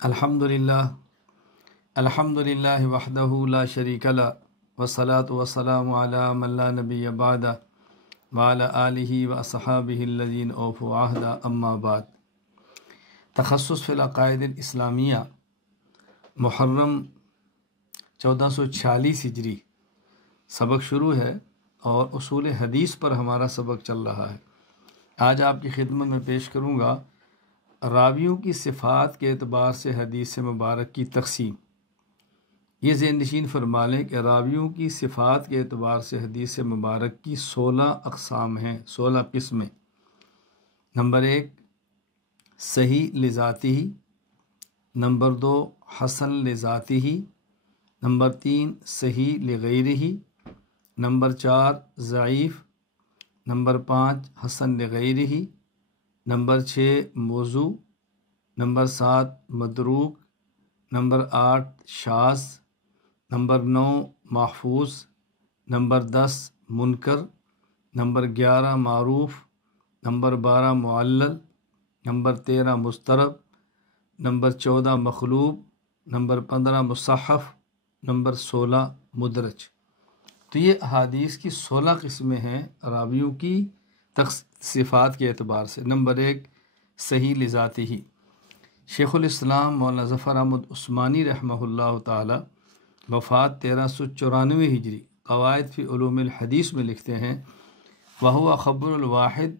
الحمدللہ وحدہ لا شریک لہ والصلاة والسلام علی من لا نبی بعدہ وعلی آلہ واصحابہ الذین اوفوا عہدہ اما بعد۔ تخصص فی العقائد الاسلامیہ، محرم 1446 ہجری سبق شروع ہے اور اصول حدیث پر ہمارا سبق چل رہا ہے۔ آج آپ کی خدمت میں پیش کروں گا راویوں کی صفات کے اعتبار سے حدیث مبارک کی تقسیم۔ یہ ذہن نشین فرما لیں کہ راویوں کی صفات کے اعتبار سے حدیث مبارک کی 16 اقسام ہیں، 16 قسمیں۔ نمبر 1 صحیح لذاتہ، نمبر 2 حسن لذاتہ، نمبر 3 صحیح لغیرہ، نمبر 4 ضعیف، نمبر 5 حسن لغیرہ، نمبر 6 موضوع، نمبر 7 متروک، نمبر 8 شاذ، نمبر 9 محفوظ، نمبر 10 منکر، نمبر 11 معروف، نمبر 12 معلل، نمبر 13 مضطرب، نمبر 14 مخلوب، نمبر 15 مصحف، نمبر 16 مدرج۔ تو یہ احادیث کی 16 قسمیں ہیں راویوں کی صفات کے اعتبار سے۔ نمبر 1 صحیح لذاتہ، شیخ الاسلام مولانا ظفر احمد عثمانی رحمہ اللہ تعالی وفات 1394 ہجری قواعد فی علوم الحدیث میں لکھتے ہیں وَهُوَ خبر الواحد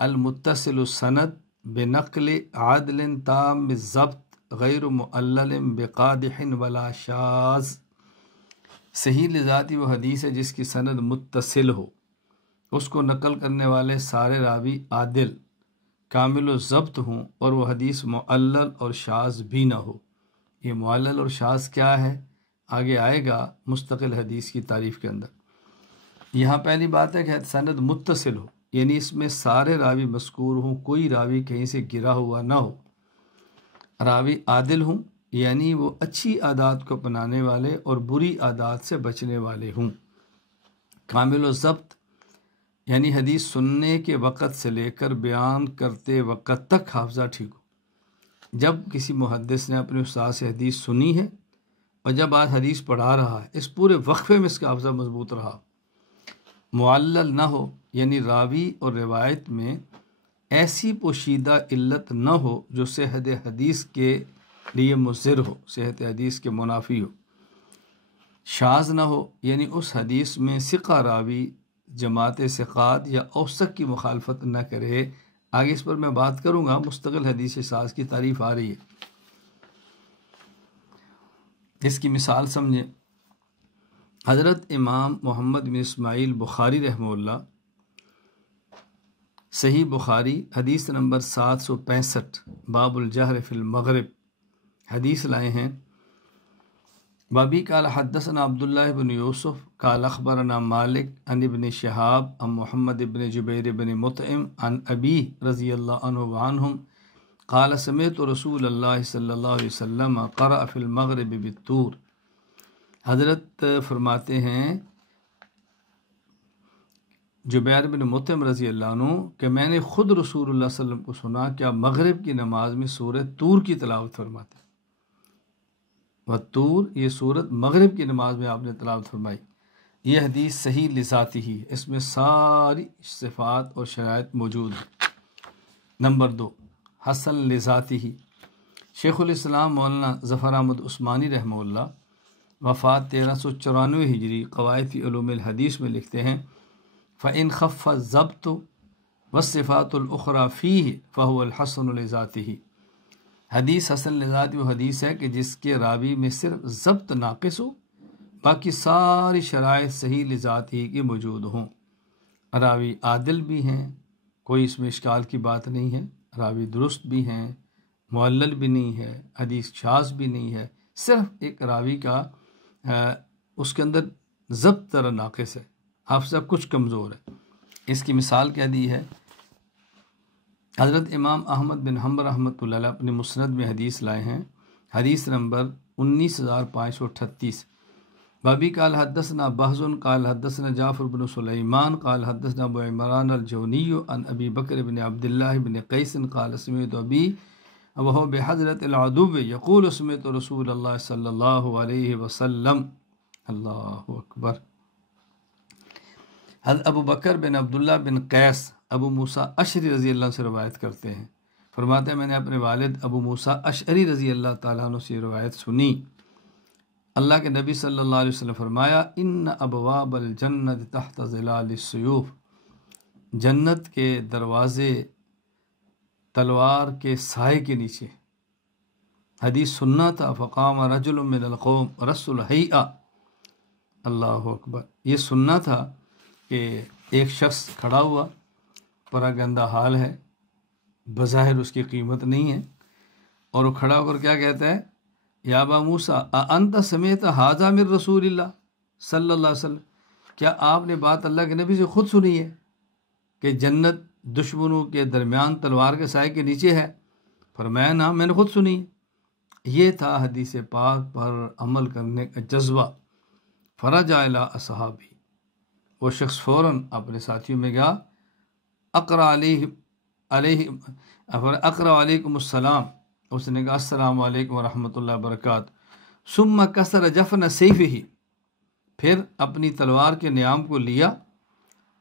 المتصل السند بنقل عدل تام الضبط غیر معلل بقادح ولا شاذ۔ صحیح لذاتی وہ حدیث ہے جس کی سند متصل ہو، اس کو نقل کرنے والے سارے راوی عادل کامل و ضبط ہوں، اور وہ حدیث معلل اور شاذ بھی نہ ہو۔ یہ معلل اور شاذ کیا ہے آگے آئے گا مستقل حدیث کی تعریف کے اندر۔ یہاں پہلی بات ہے کہ سند متصل ہو، یعنی اس میں سارے راوی مذکور ہوں، کوئی راوی کہیں سے گرا ہوا نہ ہو۔ راوی عادل ہوں، یعنی وہ اچھی عادات کو اپنانے والے اور بری عادات سے بچنے والے ہوں۔ کامل و ضبط، یعنی حدیث سننے کے وقت سے لے کر بیان کرتے وقت تک حافظہ ٹھیک ہو۔ جب کسی محدث نے اپنے استاد سے حدیث سنی ہے اور جب آج حدیث پڑھا رہا ہے، اس پورے وقفے میں اس کا حافظہ مضبوط رہا۔ معلل نہ ہو، یعنی راوی اور روایت میں ایسی پوشیدہ علت نہ ہو جو صحت حدیث کے لیے مضر ہو، صحت حدیث کے منافی ہو۔ شاذ نہ ہو، یعنی اس حدیث میں ثقہ راوی جماعت ثقات یا اوثق کی مخالفت نہ کرے۔ آگے اس پر میں بات کروں گا، مستقل حدیث شاذ کی تعریف آ رہی ہے۔ اس کی مثال سمجھیں، حضرت امام محمد بن اسماعیل بخاری رحمہ اللہ صحیح بخاری حدیث نمبر 765 باب الجہر فی المغرب حدیث لائے ہیں۔ وابی قال حدثنا عبداللہ بن یوسف قال اخبرنا مالک عن ابن شہاب عن محمد بن جبیر بن مطعم عن ابی رضی اللہ عنہ وعنہم قال سمعت رسول اللہ صلی اللہ علیہ وسلم قرأ فی المغرب بالطور۔ حضرت فرماتے ہیں جبیر بن مطعم رضی اللہ عنہ کہ میں نے خود رسول اللہ صلی اللہ علیہ وسلم کو سنا کہ مغرب کی نماز میں سورہ طور کی تلاوت فرماتے ہیں۔ والطور، یہ سورت مغرب کی نماز میں آپ نے تلاوت فرمائی۔ یہ حدیث صحیح لذاتی ہی، اس میں ساری صفات اور شرائط موجود ہیں۔ نمبر 2 حسن لذاتی ہی، شیخ الاسلام مولانا ظفر احمد عثمانی رحمہ اللہ وفات 1394 ہجری قواعد فی علوم الحدیث میں لکھتے ہیں فَإِنْ خَفَّ الضَّبْطُ وَالصِّفَاتُ الْأُخْرَى فِيهِ فَهُوَ الْحَسَنُ لِذَاتِهِ۔ حدیث حسن لذاتی وہ حدیث ہے کہ جس کے راوی میں صرف ضبط ناقص ہو، باقی ساری شرائط صحیح لذاتی کی موجود ہوں۔ راوی عادل بھی ہیں، کوئی اس میں اشکال کی بات نہیں ہے، راوی درست بھی ہیں، معلل بھی نہیں ہے، حدیث شاذ بھی نہیں ہے، صرف ایک راوی کا اس کے اندر ضبط ذرا ناقص ہے، حافظہ کچھ کمزور ہے۔ اس کی مثال کیا دی ہے؟ حضرت امام احمد بن حنبل رحمۃ اللہ علیہ اپنے مسند میں حدیث لائے ہیں، حدیث نمبر 19538 بابی قال حدثنا بحز قال حدثنا جعفر بن سلیمان قال حدثنا ابو عمران الجونی عن ابی بکر بن عبداللہ بن قیس قال سمعت ابی وهو بحضرت العدو یقول سمعت رسول اللہ صلی اللہ علیہ وسلم. اللہ اکبر. حضرت ابو بکر بن عبداللہ بن قیس ابو موسیٰ اشعری رضی اللہ عنہ سے روایت کرتے ہیں. فرماتے ہیں میں نے اپنے والد ابو موسیٰ اشعری رضی اللہ تعالیٰ عنہ سے روایت سنی. اللہ کے نبی صلی اللہ علیہ وسلم فرمایا ان ابواب الجنت تحت ظلال السیوف، جنت کے دروازے تلوار کے سائے کے نیچے. حدیث سننا تھا. فقام رجل من القوم رس الحیہ. اللہ اکبر. یہ سننا تھا کہ ایک شخص کھڑا ہوا، پراگندہ حال ہے، بظاہر اس کی قیمت نہیں ہے، اور وہ کھڑا ہو کر کیا کہتا ہے، یا ابا موسیٰ انت سمیت ھذا من رسول اللہ صلی اللہ علیہ وسلم، کیا آپ نے بات اللہ کے نبی سے خود سنی ہے کہ جنت دشمنوں کے درمیان تلوار کے سائے کے نیچے ہے؟ فرمایا نعم میں نے خود سنی. یہ تھا حدیث پاک پر عمل کرنے کا جذبہ. فرجع الی اصحابی، وہ شخص فوراً اپنے ساتھیوں میں گیا. اقرأ علیکم السلام، اس نے کہا السلام علیکم ورحمۃ اللہ وبرکاتہ. ثم کسر جفن سیفہ، پھر اپنی تلوار کے نیام کو لیا،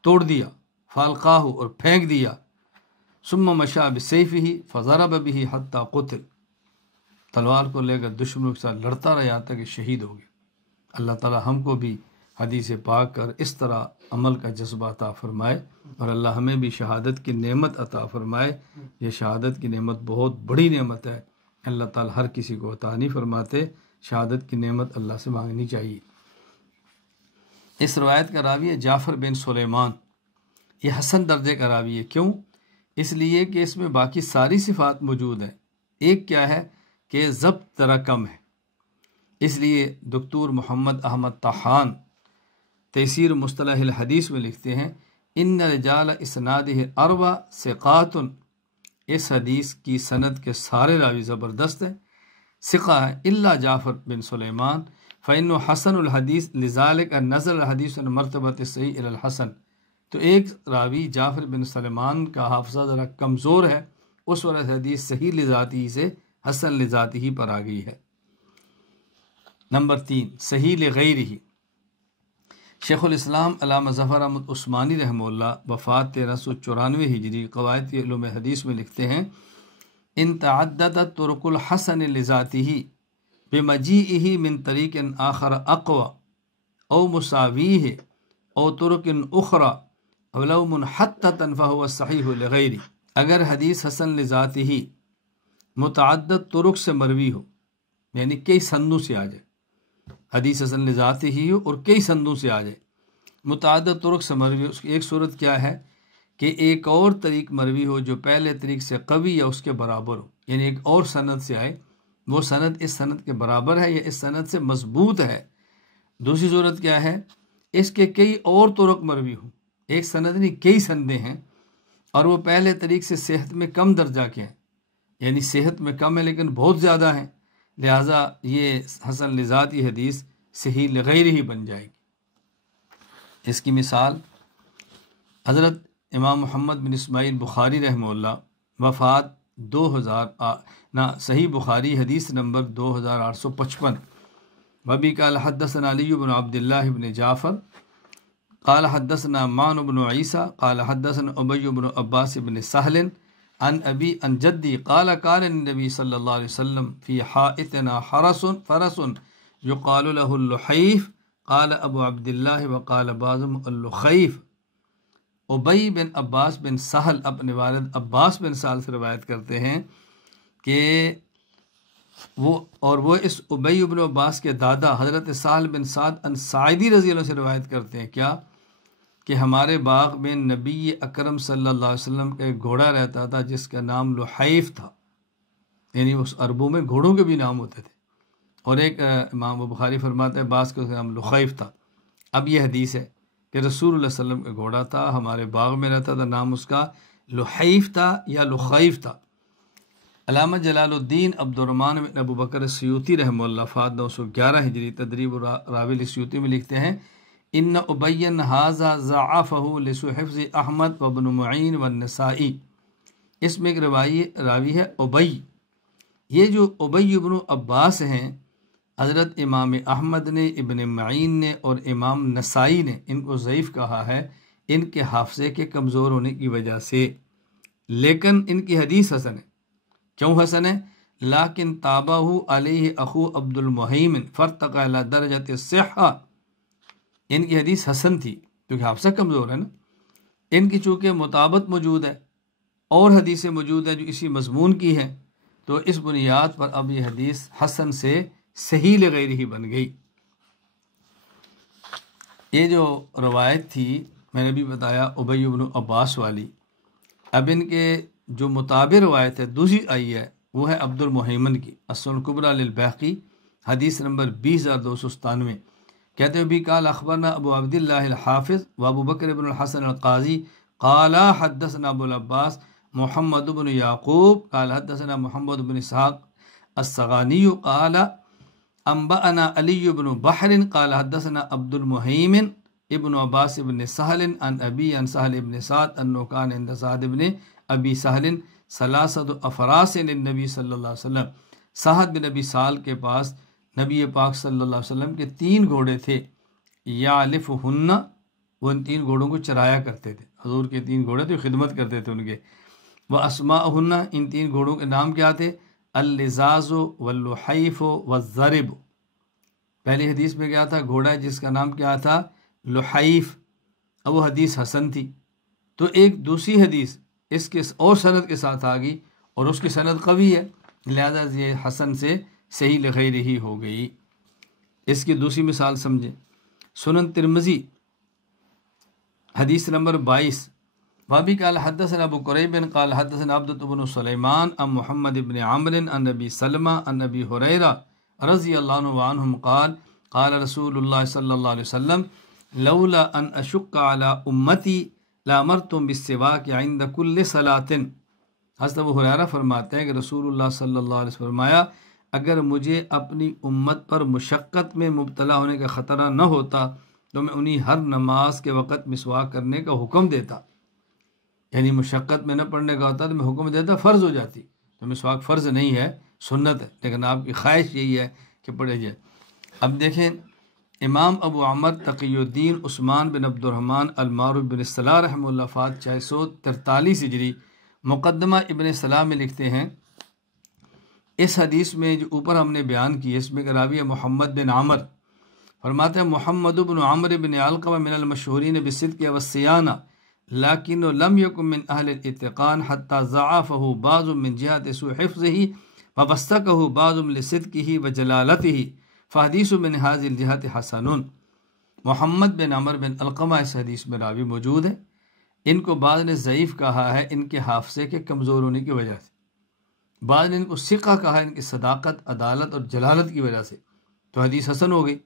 توڑ دیا. فالقاہ، اور پھینک دیا. ثم مشى بسیفہ فضرب به حتى قتل، تلوار کو لے کر دشمنوں کے ساتھ لڑتا رہا یہاں تک کہ شہید ہو گیا. اللہ تعالی ہم کو بھی حدیث پاک کر اس طرح عمل کا جذبہ عطا فرمائے، اور اللہ ہمیں بھی شہادت کی نعمت عطا فرمائے. یہ شہادت کی نعمت بہت بڑی نعمت ہے، اللہ تعالی ہر کسی کو عطا نہیں فرماتے. شہادت کی نعمت اللہ سے مانگنی چاہیے. اس روایت کا راوی ہے جعفر بن سلیمان. یہ حسن درجے کا راوی ہے. کیوں؟ اس لیے کہ اس میں باقی ساری صفات موجود ہیں. ایک کیا ہے کہ ضبط ذرا کم ہے. اس لیے دکتور محمد احمد طحان تیسیر مصطلح الحدیث میں لکھتے ہیں ان رجال اسنادہ اربع ثقات، اس حدیث کی سند کے سارے راوی زبردست ہیں، ثقہ ہے، الا جعفر بن سلیمان فإنه حسن الحدیث لذلك نزل الحدیث عن مرتبۃ الصحیح الی الحسن. تو ایک راوی جعفر بن سلیمان کا حافظہ ذرا کمزور ہے، اس وجہ سے حدیث صحیح لذاتی سے حسن لذاتی ہی پر آ گئی ہے. نمبر 3 صحیح لغیرہ. شیخ الاسلام علامہ ظفر احمد عثمانی رحمہ اللہ وفات 1394 ہجری قواعد علوم حدیث میں لکھتے ہیں ان تعددت طرق الحسن لذاتہ بمجیئہ من طریق آخر اقوى او مساویہ او طرق اخرى ولو منحتۃ فہو صحیح لغیرہ. اگر حدیث حسن لذاتہ متعدد طرق سے مروی ہو، یعنی کئی سندوں سے آ جائے، حدیث حسن لذاتہ ہی ہو اور کئی سندوں سے آ جائے، متعدد طرق سے مروی ہو، اس کی ایک صورت کیا ہے کہ ایک اور طریق مروی ہو جو پہلے طریق سے قوی یا اس کے برابر ہو، یعنی ایک اور سند سے آئے، وہ سند اس سند کے برابر ہے یا اس سند سے مضبوط ہے. دوسری صورت کیا ہے، اس کے کئی اور طرق مروی ہوں، ایک سند نہیں کئی سندیں ہیں، اور وہ پہلے طریق سے صحت میں کم درجہ کے ہیں، یعنی صحت میں کم ہے لیکن بہت زیادہ ہیں، لہٰذا یہ حسن لذاتی حدیث صحیح لغیر ہی بن جائے گی. اس کی مثال حضرت امام محمد بن اسماعیل بخاری رحمہ اللہ وفات 2000 صحیح بخاری حدیث نمبر 2855. وبی قال حدثنا علی بن عبد اللہ بن جعفر قال حدثنا مان بن عیسیٰ قال حدثنا ابی بن عباس بن سہل عن ابی عن جدی قال قال النبی صلی اللہ علیہ وسلم فی حائطنا فرس یقال له اللحیف قال ابو عبداللہ وقال بعضهم اللخیف. ابی بن عباس بن سہل اپنے والد عباس بن سہل سے روایت کرتے ہیں کہ وہ اس ابی بن عباس کے دادا حضرت سہل بن سعد انصاری رضی اللہ عنہ سے روایت کرتے ہیں کیا کہ ہمارے باغ میں نبی اکرم صلی اللہ علیہ وسلم کا ایک گھوڑا رہتا تھا جس کا نام لحیف تھا، یعنی اس عربوں میں گھوڑوں کے بھی نام ہوتے تھے، اور ایک امام بخاری فرماتے ہیں بعض کا نام لخیف تھا. اب یہ حدیث ہے کہ رسول اللہ صلی اللہ علیہ وسلم کا گھوڑا تھا، ہمارے باغ میں رہتا تھا، نام اس کا لحیف تھا یا لخیف تھا. علامہ جلال الدین عبد الرحمن بن ابو بکر السیوطی رحمہ اللہ وفات 911 ہجری تدریب راوی السیوطی میں لکھتے ہیں ان ابی ھذا ضعفہ لحفظ احمد وابن معین والنسائی. اس میں ایک راوی ہے ابی، یہ جو ابی ابن عباس ہیں، حضرت امام احمد نے، ابن معین نے اور امام نسائی نے ان کو ضعیف کہا ہے ان کے حافظے کے کمزور ہونے کی وجہ سے، لیکن ان کی حدیث حسن ہے۔ کیوں حسن ہے؟ لیکن تابعہ علیہ اخو عبد المہیمن فارتقى الی درجۃ الصحہ، ان کی حدیث حسن تھی کیونکہ حافظہ کمزور ہے نا، ان کی چونکہ مطابت موجود ہے اور حدیثیں موجود ہیں جو اسی مضمون کی ہیں، تو اس بنیاد پر اب یہ حدیث حسن سے صحیح لغیر ہی بن گئی۔ یہ جو روایت تھی میں نے بھی بتایا ابی بن عباس والی، اب ان کے جو مطابق روایت ہے دوسری آئی ہے وہ ہے عبد المہیمن کی، السنن الکبریٰ للبیہقی، حدیث نمبر 20297، کہتے ہیں بھی قال اخبرنا ابو عبد اللہ الحافظ و ابو بکر بن الحسن القاضی قال حدثنا ابو العباس محمد بن یعقوب قال حدثنا محمد بن اسحاق السغانی قال انبأنا علی بن بحر قال حدثنا عبد المہیمن ابن عباس بن سہل عن ابی عن سہل بن سعد انه كان عند سعد بن ابی سہل ثلاثۃ افراس للنبی صلی اللہ علیہ وسلم، سعد بن ابی سال کے پاس نبی پاک صلی اللہ علیہ وسلم کے 3 گھوڑے تھے، یعلفہن، وہ ان 3 گھوڑوں کو چرایا کرتے تھے، حضور کے 3 گھوڑے تھے، خدمت کرتے تھے ان کے، واسماءہن، ان 3 گھوڑوں کے نام کیا تھے؟ اللزاز واللحیف والضرب۔ پہلی حدیث میں کیا تھا؟ گھوڑا جس کا نام کیا تھا؟ لحیف، اب وہ حدیث حسن تھی، تو ایک دوسری حدیث اس کے اور سند کے ساتھ آ گئی اور اس کی سند قوی ہے، لہذا یہ حسن سے صحیح لغیر ہی ہو گئی۔ اس کی دوسری مثال سمجھیں، سنن ترمذی حدیث نمبر 22، وابی قال حدثنا ابو قریب قال حدثنا عبدۃ بن سلیمان عن محمد بن عمرو عن نبی سلمہ عن نبی ہریرہ رضی اللہ عنہ عنہم قال قال رسول اللہ صلی اللہ علیہ وسلم لولا ان اشق علی امتی لامرتم بالسواک عند کل صلاۃ۔ حضرت ابو ہریرہ فرماتے ہیں کہ رسول اللہ صلی اللہ علیہ وسلم فرمایا اگر مجھے اپنی امت پر مشقت میں مبتلا ہونے کا خطرہ نہ ہوتا تو میں انہیں ہر نماز کے وقت مسواک کرنے کا حکم دیتا، یعنی مشقت میں نہ پڑھنے کا ہوتا تو میں حکم دیتا، فرض ہو جاتی، تو مسواک فرض نہیں ہے، سنت ہے، لیکن آپ کی خواہش یہی ہے کہ پڑھے جائے۔ اب دیکھیں امام ابو عمر تقی الدین عثمان بن عبد الرحمن المعروف بن صلاح رحمہ اللہ فات 643 ہجری مقدمہ ابن صلاح میں لکھتے ہیں، اس حدیث میں جو اوپر ہم نے بیان کی اس میں راوی محمد بن عمر، فرماتے ہیں محمد بن عمرو بن علقمہ من المشہورین بالصدق والصیانہ لیکن لم یکن من اہل الاتقان حتی ضعفہ بعض من جہت سوء حفظہ ووثقہ بعض لصدقہ وجلالتہ فحدیث من هذه الجہت حسن۔ محمد بن عمر بن علقمہ اس حدیث میں راوی موجود ہے، ان کو بعض نے ضعیف کہا ہے ان کے حافظے کے کمزور ہونے کی وجہ سے، بعض نے ان کو ثقہ کہا ہے ان کی صداقت، عدالت اور جلالت کی وجہ سے، تو حدیث حسن ہو گئی۔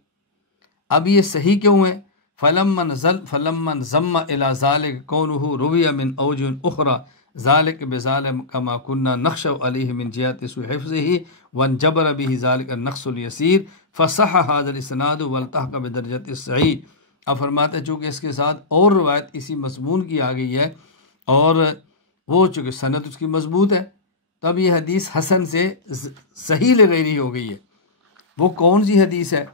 اب یہ صحیح کیوں ہے؟ فلمن ضم الى ذلك كونه روي من اوجه اخرى ذلك بذلك كما كنا نخشى عليه من جهة سوء حفظه وانجبر به ذلك النقص اليسير فصح هذا الاسناد والتحق بدرجة الصحيح۔ اب فرماتے ہیں چونکہ اس کے ساتھ اور روایت اسی مضمون کی آ گئی ہے اور وہ چونکہ سند اس کی مضبوط ہے، تب یہ حدیث حسن سے صحیح لغیری ہو گئی ہے۔ وہ کون سی حدیث ہے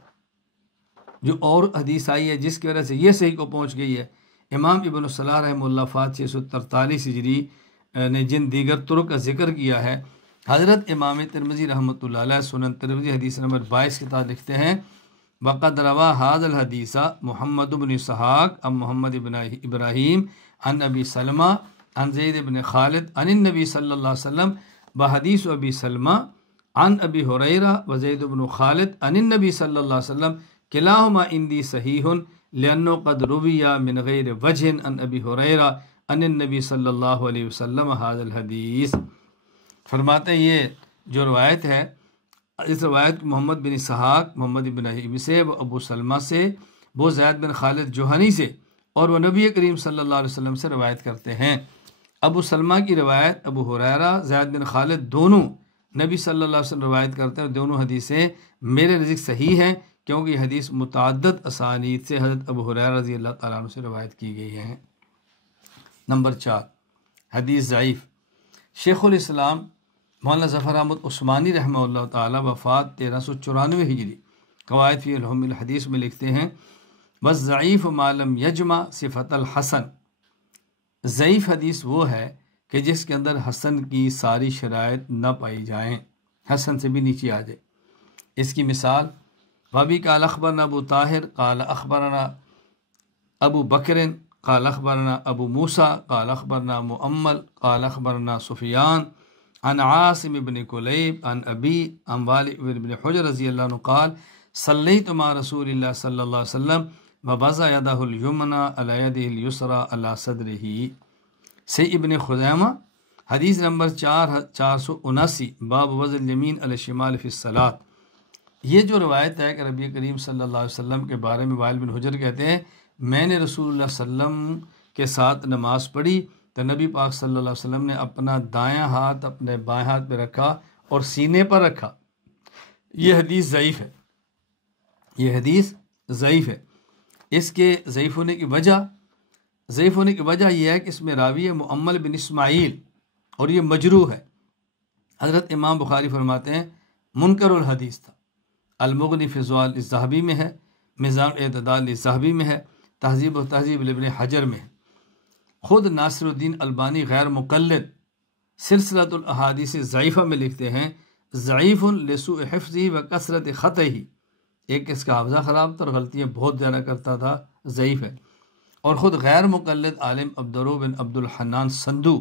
جو اور حدیث آئی ہے جس کی وجہ سے یہ صحیح کو پہنچ گئی ہے؟ امام ابن صلاح رحمہ اللہ فات 643 ہجری نے جن دیگر طرق کا ذکر کیا ہے، حضرت امام ترمذی رحمۃ اللہ علیہ سنن ترمذی حدیث نمبر 22 کے تحت لکھتے ہیں وقد روا هذا الحدیث محمد بن اسحاق عن محمد بن ابراہیم عن ابی سلمہ عن زید بن خالد عن النبی صلی اللہ علیہ وسلم بحدیث ابی سلمہ عن ابی ہریرہ وزید بن خالد عن النبی صلی اللہ علیہ وسلم کلاہما عندی صحیح لأنه قد روی من غیر وجہ عن ابی ہریرہ عن النبی صلی اللہ علیہ وسلم هذا الحدیث۔ فرماتے ہیں یہ جو روایت ہے، اس روایت محمد بن اسحاق محمد بن ابراہیم سے، ابو سلمہ سے، وہ زید بن خالد جوہنی سے، اور وہ نبی کریم صلی اللہ علیہ وسلم سے روایت کرتے ہیں۔ ابو سلمہ کی روایت ابو ہریرہ، زید بن خالد دونوں نبی صلی اللہ علیہ وسلم روایت کرتے ہیں، اور دونوں حدیثیں میرے نزدیک صحیح ہیں کیونکہ یہ حدیث متعدد اسانید سے حضرت ابو ہریرہ رضی اللہ تعالیٰ عنہ سے روایت کی گئی ہیں۔ نمبر 4 حدیث ضعیف۔ شیخ الاسلام مولانا ظفر احمد عثمانی رحمہ اللہ تعالی وفات 1394 ہجری، قواعد فی علوم الحدیث میں لکھتے ہیں والضعیف ما لم یجمع صفت الحسن، ضعیف حدیث وہ ہے کہ جس کے اندر حسن کی ساری شرائط نہ پائی جائیں، حسن سے بھی نیچے آ جائے۔ اس کی مثال وابی قال اخبرنا ابو طاہر قال اخبرنا ابو بکر قال اخبرنا ابو موسیٰ قال اخبرنا مؤمل قال اخبرنا سفیان عن عاصم بن کلیب عن ابی عن والد بن حجر رضی اللہ عنہ قال صلیت مع رسول اللہ صلی اللہ علیہ وسلم ووضع یدہ الیمنی علی یدہ الیسری علی صدرہ۔ سے ابن خزیمہ حدیث نمبر 479 باب وضع الیمین علی الشمال فی الصلاۃ۔ یہ جو روایت ہے کہ نبی کریم صلی اللہ علیہ وسلم کے بارے میں وائل بن حجر کہتے ہیں میں نے رسول اللہ صلی اللہ علیہ وسلم کے ساتھ نماز پڑھی تو نبی پاک صلی اللہ علیہ وسلم نے اپنا دایاں ہاتھ اپنے بائیں ہاتھ پہ رکھا اور سینے پر رکھا۔ یہ حدیث ضعیف ہے، یہ حدیث ضعیف ہے۔ اس کے ضعیف ہونے کی وجہ یہ ہے کہ اس میں راوی ہے مؤمل بن اسماعیل اور یہ مجروح ہے۔ حضرت امام بخاری فرماتے ہیں منکر الحدیث تھا۔ المغنی فی الزوال الذہبی میں ہے، میزان الاعتدال الذہبی میں ہے، تہذیب و تہذیب ابن حجر میں ہے۔ خود ناصر الدین البانی غیر مقلد سلسلۃ الاحادیث ضعیفہ میں لکھتے ہیں ضعیف لسوء حفظہ و کثرت خطئہ، ایک اس کا حافظہ خراب تھا اور غلطیاں بہت زیادہ کرتا تھا، ضعیف ہے۔ اور خود غیر مقلد عالم عبدالرؤف بن عبد الحنان سندو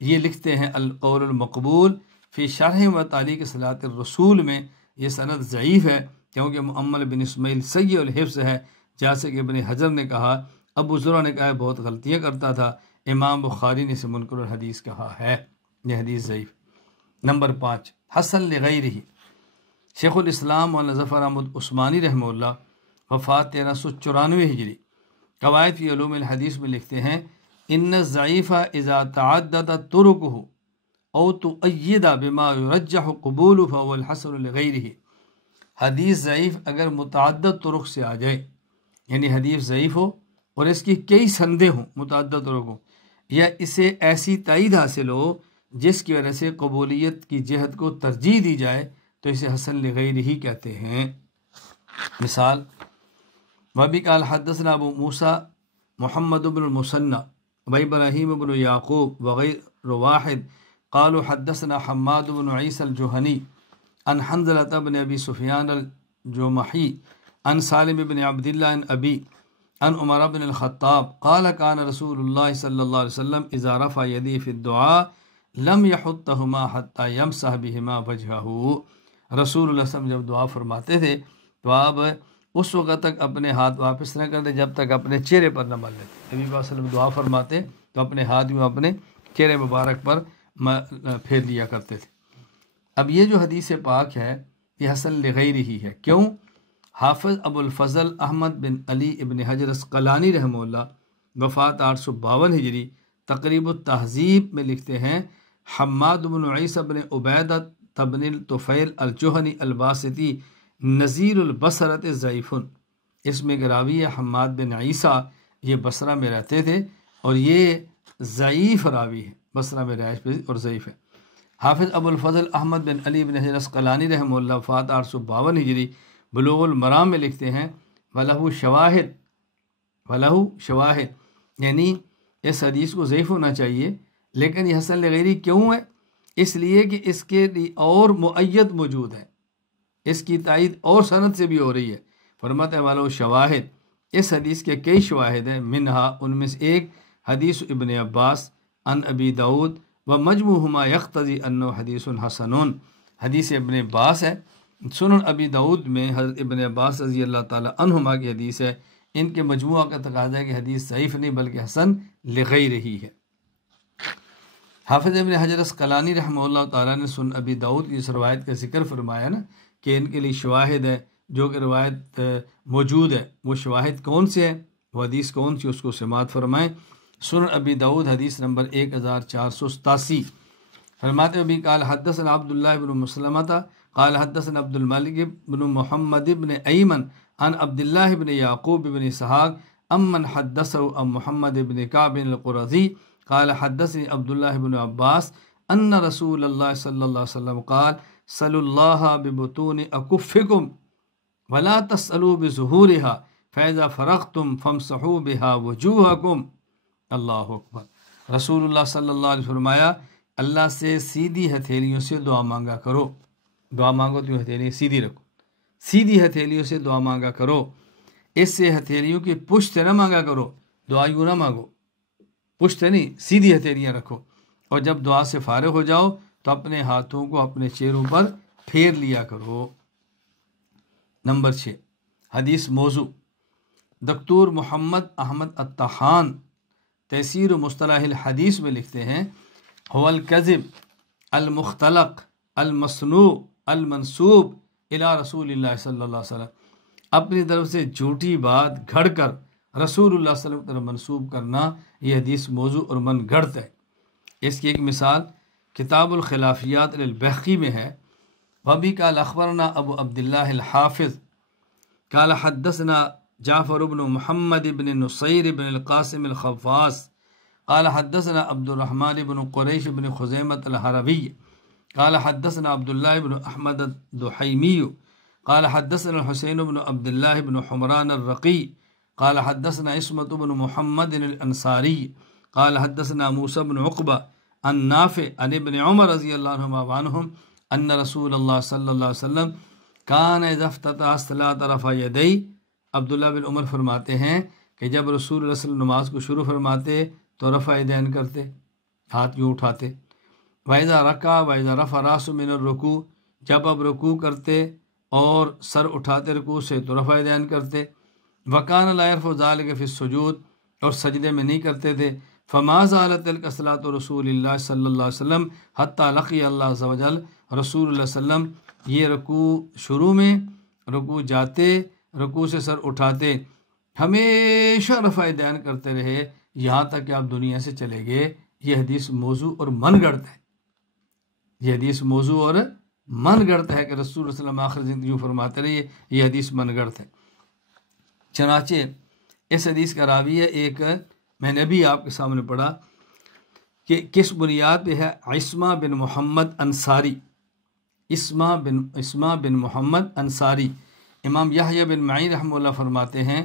یہ لکھتے ہیں القول المقبول فی شرح و تعلیق صلاۃ الرسول میں یہ سند ضعیف ہے کیونکہ مؤمل بن اسماعیل سیء الحفظ ہے، جیسے کہ ابن حجر نے کہا، ابو زرع نے کہا بہت غلطیاں کرتا تھا، امام بخاری نے اسے منکر الحدیث کہا ہے، یہ حدیث ضعیف۔ نمبر 5 حسن لغیرہ، شیخ الاسلام مولانا ظفر احمد عثمانی رحمہ اللہ وفات 1394 ہجری، قواعد فی علوم الحدیث میں لکھتے ہیں ان الضعیف اذا تعدد طرقہ او تؤید بما یرجح قبول فهو الحسن لغیرہ۔ حدیث ضعیف اگر متعدد طرق سے آ جائے، یعنی حدیث ضعیف ہو اور اس کی کئی سندیں ہوں، متعدد طرق ہوں، یا اسے ایسی تائید حاصل ہو جس کی وجہ سے قبولیت کی جہت کو ترجیح دی جائے تو اسے حسن لغیرہ ہی کہتے ہیں۔ مثال وابی قال حدثنا ابو موسیٰ محمد بن المثنى وابراہیم بن یعقوب وغیر واحد قالوا حدثنا حماد بن عیسی الجہنی عن حنظلة بن ابی سفیان الجمحی عن سالم بن عبد اللہ عن ابی عن عمر بن الخطاب قال كان رسول اللہ صلی اللہ علیہ وسلم اذا رفع یدیہ فی الدعاء لم یحطہما حتی یمسح بہما وجہہ۔ رسول اللہ صلی اللہ علیہ وسلم جب دعا فرماتے تھے تو آپ اس وقت تک اپنے ہاتھ واپس نہ کرتے جب تک اپنے چہرے پر نہ مل لیتے۔ نبی صلی اللہ علیہ وسلم دعا فرماتے تو اپنے ہاتھ بھی اپنے چہرے مبارک پر پھیر لیا کرتے تھے۔ اب یہ جو حدیث پاک ہے یہ حسن لغیرہ ہی ہے، کیوں؟ حافظ ابو الفضل احمد بن علی ابن حجر اسقلانی رحمہ اللہ وفات 852 ہجری، تقریب التہذیب میں لکھتے ہیں حماد بن عیسی بن عبیدہ بن الطفیل الجہنی الواسطی نذیر البصرۃ ضعیف، اس میں راوی ہے حماد بن عیسیٰ، یہ بصرہ میں رہتے تھے اور یہ ضعیف راوی ہے، بصرہ میں رہائش پہ اور ضعیف ہے۔ حافظ ابو الفضل احمد بن علی بن حجر اسقلانی رحمہ اللہ وفات 852 ہجری، بلوغ المرام میں لکھتے ہیں وَلَهُ شواہد، یعنی اس حدیث کو ضعیف ہونا چاہیے لیکن یہ حسن لغیرہ کیوں ہے؟ اس لیے کہ اس کے لیے اور مؤید موجود ہے، اس کی تائید اور سند سے بھی ہو رہی ہے۔ فرماتا ہے وَلَهُ شواہد، اس حدیث کے کئی شواہد ہیں، منہا ان میں سے ایک حدیث ابن عباس عن ابی داود ومجموعہما یقتضی انہ حدیث حسن، حدیث ابن عباس ہے، سنن ابی داود میں حضرت ابن عباس رضی اللہ تعالی عنہما کی حدیث ہے، ان کے مجموعہ کا تقاضا ہے کہ حدیث ضعیف نہیں بلکہ حسن لغیرہ ہی ہے۔ حافظ ابن حجر اسقلانی رحمہ اللہ تعالیٰ نے سنن ابی داود کی اس روایت کا ذکر فرمایا نا کہ ان کے لیے شواہد ہے، جو کہ روایت موجود ہے، وہ شواہد کون سے ہیں، وہ حدیث کون سی، اس کو سماعت فرمائیں۔ سنن ابی داود حدیث نمبر 1487، فرماتے ابھی قال حدثنا عبداللہ بن مسلمۃ قال حدثنا عبد الملک بن محمد بن ایمن عن عبداللہ بن یعقوب بن اسحاق امن حدثه عن محمد بن کعب القرظی قال حدثني عبداللہ بن عباس ان رسول اللہ صلی اللہ علیہ وسلم قال صلوا اللہ ببطون اکفکم ولا تسألوا بظہورها فاذا فرغتم فامسحوا بها وجوہکم۔ اللہ اکبر۔ رسول اللہ صلی اللہ علیہ وسلم فرمایا اللہ سے سیدھی ہتھیلیوں سے دعا مانگا کرو۔ دعا مانگو تو ہتھیلیاں سیدھی رکھو، سیدھی ہتھیلیوں سے دعا مانگا کرو، اس سے ہتھیلیوں کی پشت سے نہ مانگا کرو، دعا یوں نہ مانگو، پشت نہیں، سیدھی ہتھیلیاں رکھو، اور جب دعا سے فارغ ہو جاؤ تو اپنے ہاتھوں کو اپنے چہروں پر پھیر لیا کرو۔ نمبر 6، حدیث موضوع۔ دکتور محمد احمد الطحان تفسیر و مصطلح الحدیث میں لکھتے ہیں هو الکذب المختلق المصنوع المنسوب الی رسول اللہ صلی اللہ علیہ وسلم، اپنی طرف سے جھوٹی بات گھڑ کر رسول اللہ صلی اللہ علیہ وسلم کی طرف منسوب کرنا، یہ حدیث موضوع اور من گھڑت ہے۔ اس کی ایک مثال کتاب الخلافیات للبیہقی میں ہے۔ وبی قال اخبرنا ابو عبداللہ الحافظ قال حدثنا جعفر بن محمد بن نصیر بن القاسم الخفاص قال حدثنا عبد الرحمن بن قریش بن خزیمۃ الحربی قال حدثنا عبداللہ بن احمد الدحیمی قال حدثنا الحسین بن عبداللہ بن حمران الرقی قال حدثنا عصمت بن محمد الانصاری قال حدثنا موسیٰ بن عقبہ عن نافع عن ابن عمر رضی اللہ عنہم ان رسول اللہ صلی اللہ علیہ وسلم کان اذا افتتح الصلاۃ رفع یدیہ۔ عبداللہ بن عمر فرماتے ہیں کہ جب رسول اللہ صلی اللہ علیہ وسلم نماز کو شروع فرماتے تو رفع یدین کرتے، ہاتھ یوں اٹھاتے۔ وَإِذَا رَكَعَ وَإِذَا رَفَعَ رَأْسَهُ مِنَ الرُّكُوعِ، جب اب رکوع کرتے اور سر اٹھاتے رکوع سے تو رفع یدین کرتے۔ وَكَانَ لَا يَرْفَعُ ذَلِكَ فِي السُّجُودِ، اور سجدے میں نہیں کرتے تھے۔ فَمَا زَالَتْ تِلْكَ صَلَاةُ رسول اللہ صلی اللہ علیہ وسلم حتیٰ لقی اللہ عز وجل، رسول اللہ صلی اللہ علیہ وسلم یہ رکوع شروع میں، رکوع جاتے، رکوع سے سر اٹھاتے، ہمیشہ رفع یدین کرتے رہے یہاں تک کہ آپ دنیا سے چلے گئے۔ یہ حدیث موضوع اور من گڑت ہے، یہ حدیث موضوع اور من گڑت ہے کہ رسول اللہ صلی اللہ علیہ وسلم آخر زندگی یوں فرماتے رہے، یہ حدیث من گڑت ہے۔ چنانچہ اس حدیث کا راوی ہے ایک، میں نے بھی آپ کے سامنے پڑھا کہ کس بنیاد پہ ہے، عصمہ بن محمد انصاری، عصمہ بن محمد انصاری۔ امام یحییٰ بن معین رحمہ اللہ فرماتے ہیں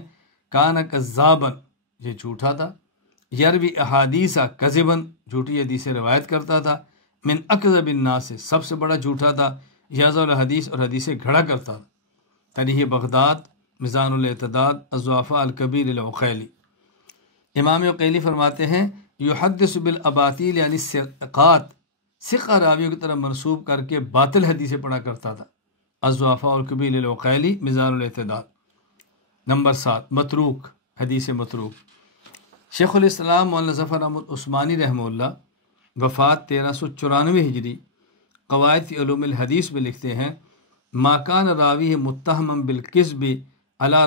کان کذابن، یہ جھوٹا تھا، یروی احادیث کذبن، جھوٹی حدیثیں روایت کرتا تھا، من اکذب الناس، سب سے بڑا جھوٹا تھا، یضع الحدیث، اور حدیثیں گھڑا کرتا تھا۔ تاریخ بغداد، میزان الاعتداد، الضعفاء الکبیر العقیلی۔ امام عقیلی فرماتے ہیں یحدث بالاباطیل عن الثقات، ثقہ راویوں کی طرف منسوب کر کے باطل حدیثیں پڑھا کرتا تھا۔ الضعفاء الکبیر العقیلی، میزان الاعتداد۔ نمبر 7، متروک، حدیث متروک۔ شیخ الاسلام مولانا ظفر احمد عثمانی رحمہ اللہ، وفات 1394 ہجری، قواعد فی علوم الحدیث میں لکھتے ہیں ما کان راوی متہم بالکذب علی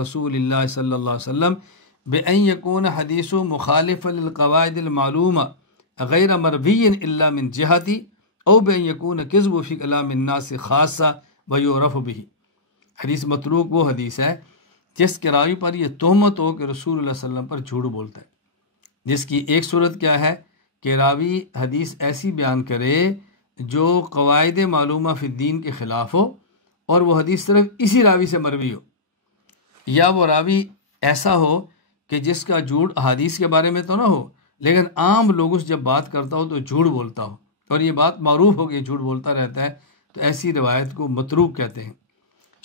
رسول اللہ صلی اللہ علیہ وسلم بأن یکون حدیث مخالف للقواعد المعلومہ غیر مروی الا من جہتی او بأن یکون کذب فی کلام الناس خاصہ ویعرف بہ۔ حدیث متروک وہ حدیث ہے جس کے راوی پر یہ تہمت ہو کہ رسول اللہ صلی اللہ علیہ وسلم پر جھوٹ بولتا ہے، جس کی ایک صورت کیا ہے کہ راوی حدیث ایسی بیان کرے جو قواعد معلومہ فی الدین کے خلاف ہو، اور وہ حدیث صرف اسی راوی سے مروی ہو، یا وہ راوی ایسا ہو کہ جس کا جھوٹ احادیث کے بارے میں تو نہ ہو لیکن عام لوگوں سے جب بات کرتا ہو تو جھوٹ بولتا ہو، اور یہ بات معروف ہو کہ جھوٹ بولتا رہتا ہے، تو ایسی روایت کو متروک کہتے ہیں۔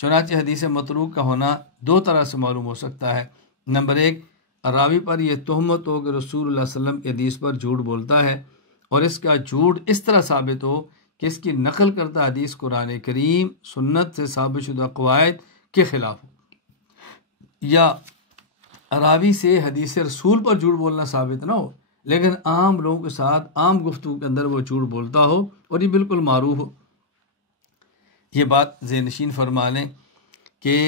چنانچہ حدیث متروک کا ہونا دو طرح سے معلوم ہو سکتا ہے۔ نمبر 1، راوی پر یہ تہمت ہو کہ رسول اللہ صلی اللہ علیہ وسلم کی حدیث پر جھوٹ بولتا ہے، اور اس کا جھوٹ اس طرح ثابت ہو کہ اس کی نقل کرتا حدیث قرآن کریم سنت سے ثابت شدہ قواعد کے خلاف ہو، یا راوی سے حدیث رسول پر جھوٹ بولنا ثابت نہ ہو لیکن عام لوگوں کے ساتھ عام گفتگو کے اندر وہ جھوٹ بولتا ہو اور یہ بالکل معروف ہو۔ یہ بات ذہن نشین فرما لیں کہ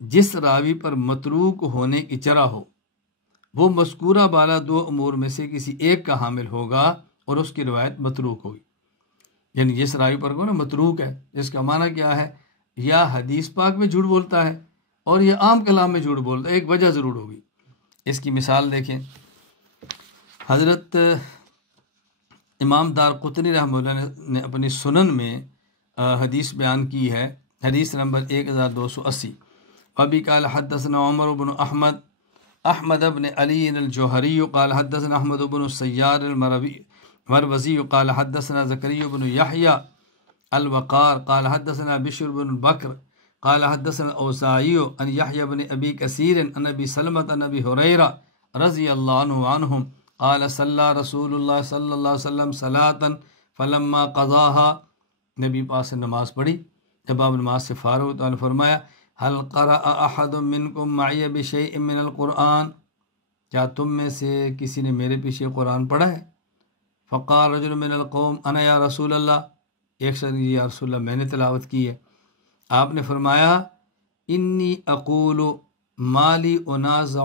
جس راوی پر متروک ہونے کی چرا ہو وہ مذکورہ بالا دو امور میں سے کسی ایک کا حامل ہوگا اور اس کی روایت متروک ہوگی۔ یعنی جس راوی پر کو نا متروک ہے، جس کا معنی کیا ہے، یا حدیث پاک میں جھوٹ بولتا ہے اور یہ عام کلام میں جھوٹ بولتا ہے، ایک وجہ ضرور ہوگی۔ اس کی مثال دیکھیں، حضرت امام دارقطنی رحمہ اللہ نے اپنی سنن میں حدیث بیان کی ہے، حدیث نمبر 1280۔ وبی قال حدثنا عمر بن احمد بن علی الجوہری قال حدثنا احمد بن السیار المروزی قال حدثنا زکریا بن یحییٰ الوقار قال حدثنا بشر بن بکر قال حدثنا الاوزاعی عن یحییٰ بن ابی کثیر عن ابی سلمۃ عن ابی ہریرہ رضی اللہ عنہم قال صلی رسول اللہ صلی اللہ علیہ وسلم صلاۃ فلما قضاها، نبی پاک سے نماز پڑھی، جب آپ نماز سے فارغ ہوئے تو نے فرمایا هل قرأ احد منکم معی بشیء من القرآن، کیا تم میں سے کسی نے میرے پیچھے قرآن پڑھا ہے؟ فقال رجل من القوم انا یا رسول اللہ، ایک شخص نے یا رسول اللہ میں نے تلاوت کی ہے۔ آپ نے فرمایا انی اقول مالی انازع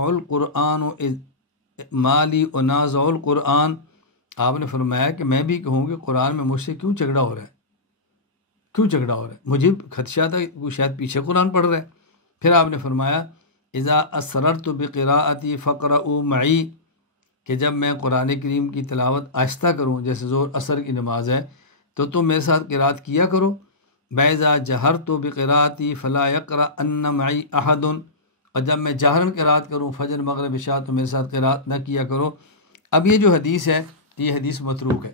القرآن، آپ نے فرمایا کہ میں بھی کہوں کہ قرآن میں مجھ سے کیوں جھگڑا ہو رہا ہے، مجھے خدشہ تھا کہ شاید پیچھے قرآن پڑھ رہا ہے۔ پھر آپ نے فرمایا اذا اسررت بقراءتی فقرؤوا معی، کہ جب میں قرآن کریم کی تلاوت آہستہ کروں، جیسے ظہر عصر کی نماز ہے، تو تم میرے ساتھ قرات کیا کرو۔ بیضا جہرت بقراءتی فلا یقرأن معی احد، اور جب میں جہرن قرات کروں فجر مغرب عشاء تو میرے ساتھ قرات نہ کیا کرو۔ اب یہ جو حدیث ہے یہ حدیث متروک ہے۔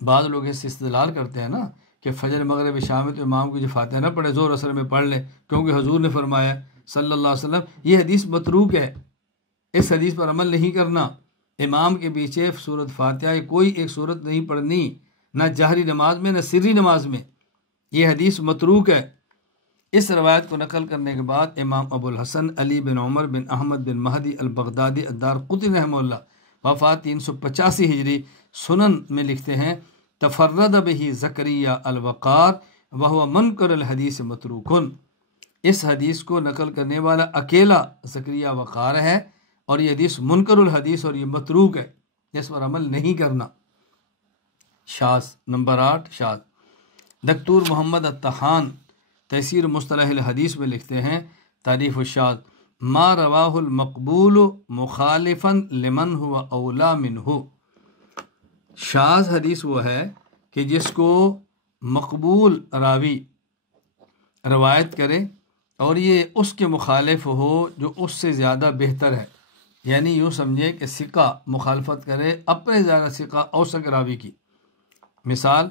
بعض لوگ اس سے استدلال کرتے ہیں نا کہ فجر مغرب عشاء میں تو امام کو جو فاتحہ نہ پڑھے، ظہر عصر میں پڑھ لے، کیونکہ حضور نے فرمایا صلی اللہ علیہ وسلم۔ یہ حدیث متروک ہے، اس حدیث پر عمل نہیں کرنا۔ امام کے پیچھے سورۃ فاتحہ کوئی ایک سورت نہیں پڑھنی، نہ جہری نماز میں نہ سری نماز میں، یہ حدیث متروک ہے۔ اس روایت کو نقل کرنے کے بعد امام ابو الحسن علی بن عمر بن احمد بن مہدی البغدادی الدارقطنی رحمہ اللہ وفات 385 ہجری سنن میں لکھتے ہیں تفرد بہ زکریہ الوقار وہو منکر الحدیث متروکن، اس حدیث کو نقل کرنے والا اکیلا زکریہ وقار ہے اور یہ حدیث منکر الحدیث اور یہ متروک ہے، اس پر عمل نہیں کرنا۔ شاذ نمبر 8 شاذ۔ دکتور محمد الطحان تفسیر مصطلح الحدیث میں لکھتے ہیں تعریف الشاذ ما رواہ المقبول مخالفا لمن هو اولا منہ، شاذ حدیث وہ ہے کہ جس کو مقبول راوی روایت کرے اور یہ اس کے مخالف ہو جو اس سے زیادہ بہتر ہے، یعنی یوں سمجھے کہ ثقہ مخالفت کرے اپنے زیادہ ثقہ اوثق راوی کی۔ مثال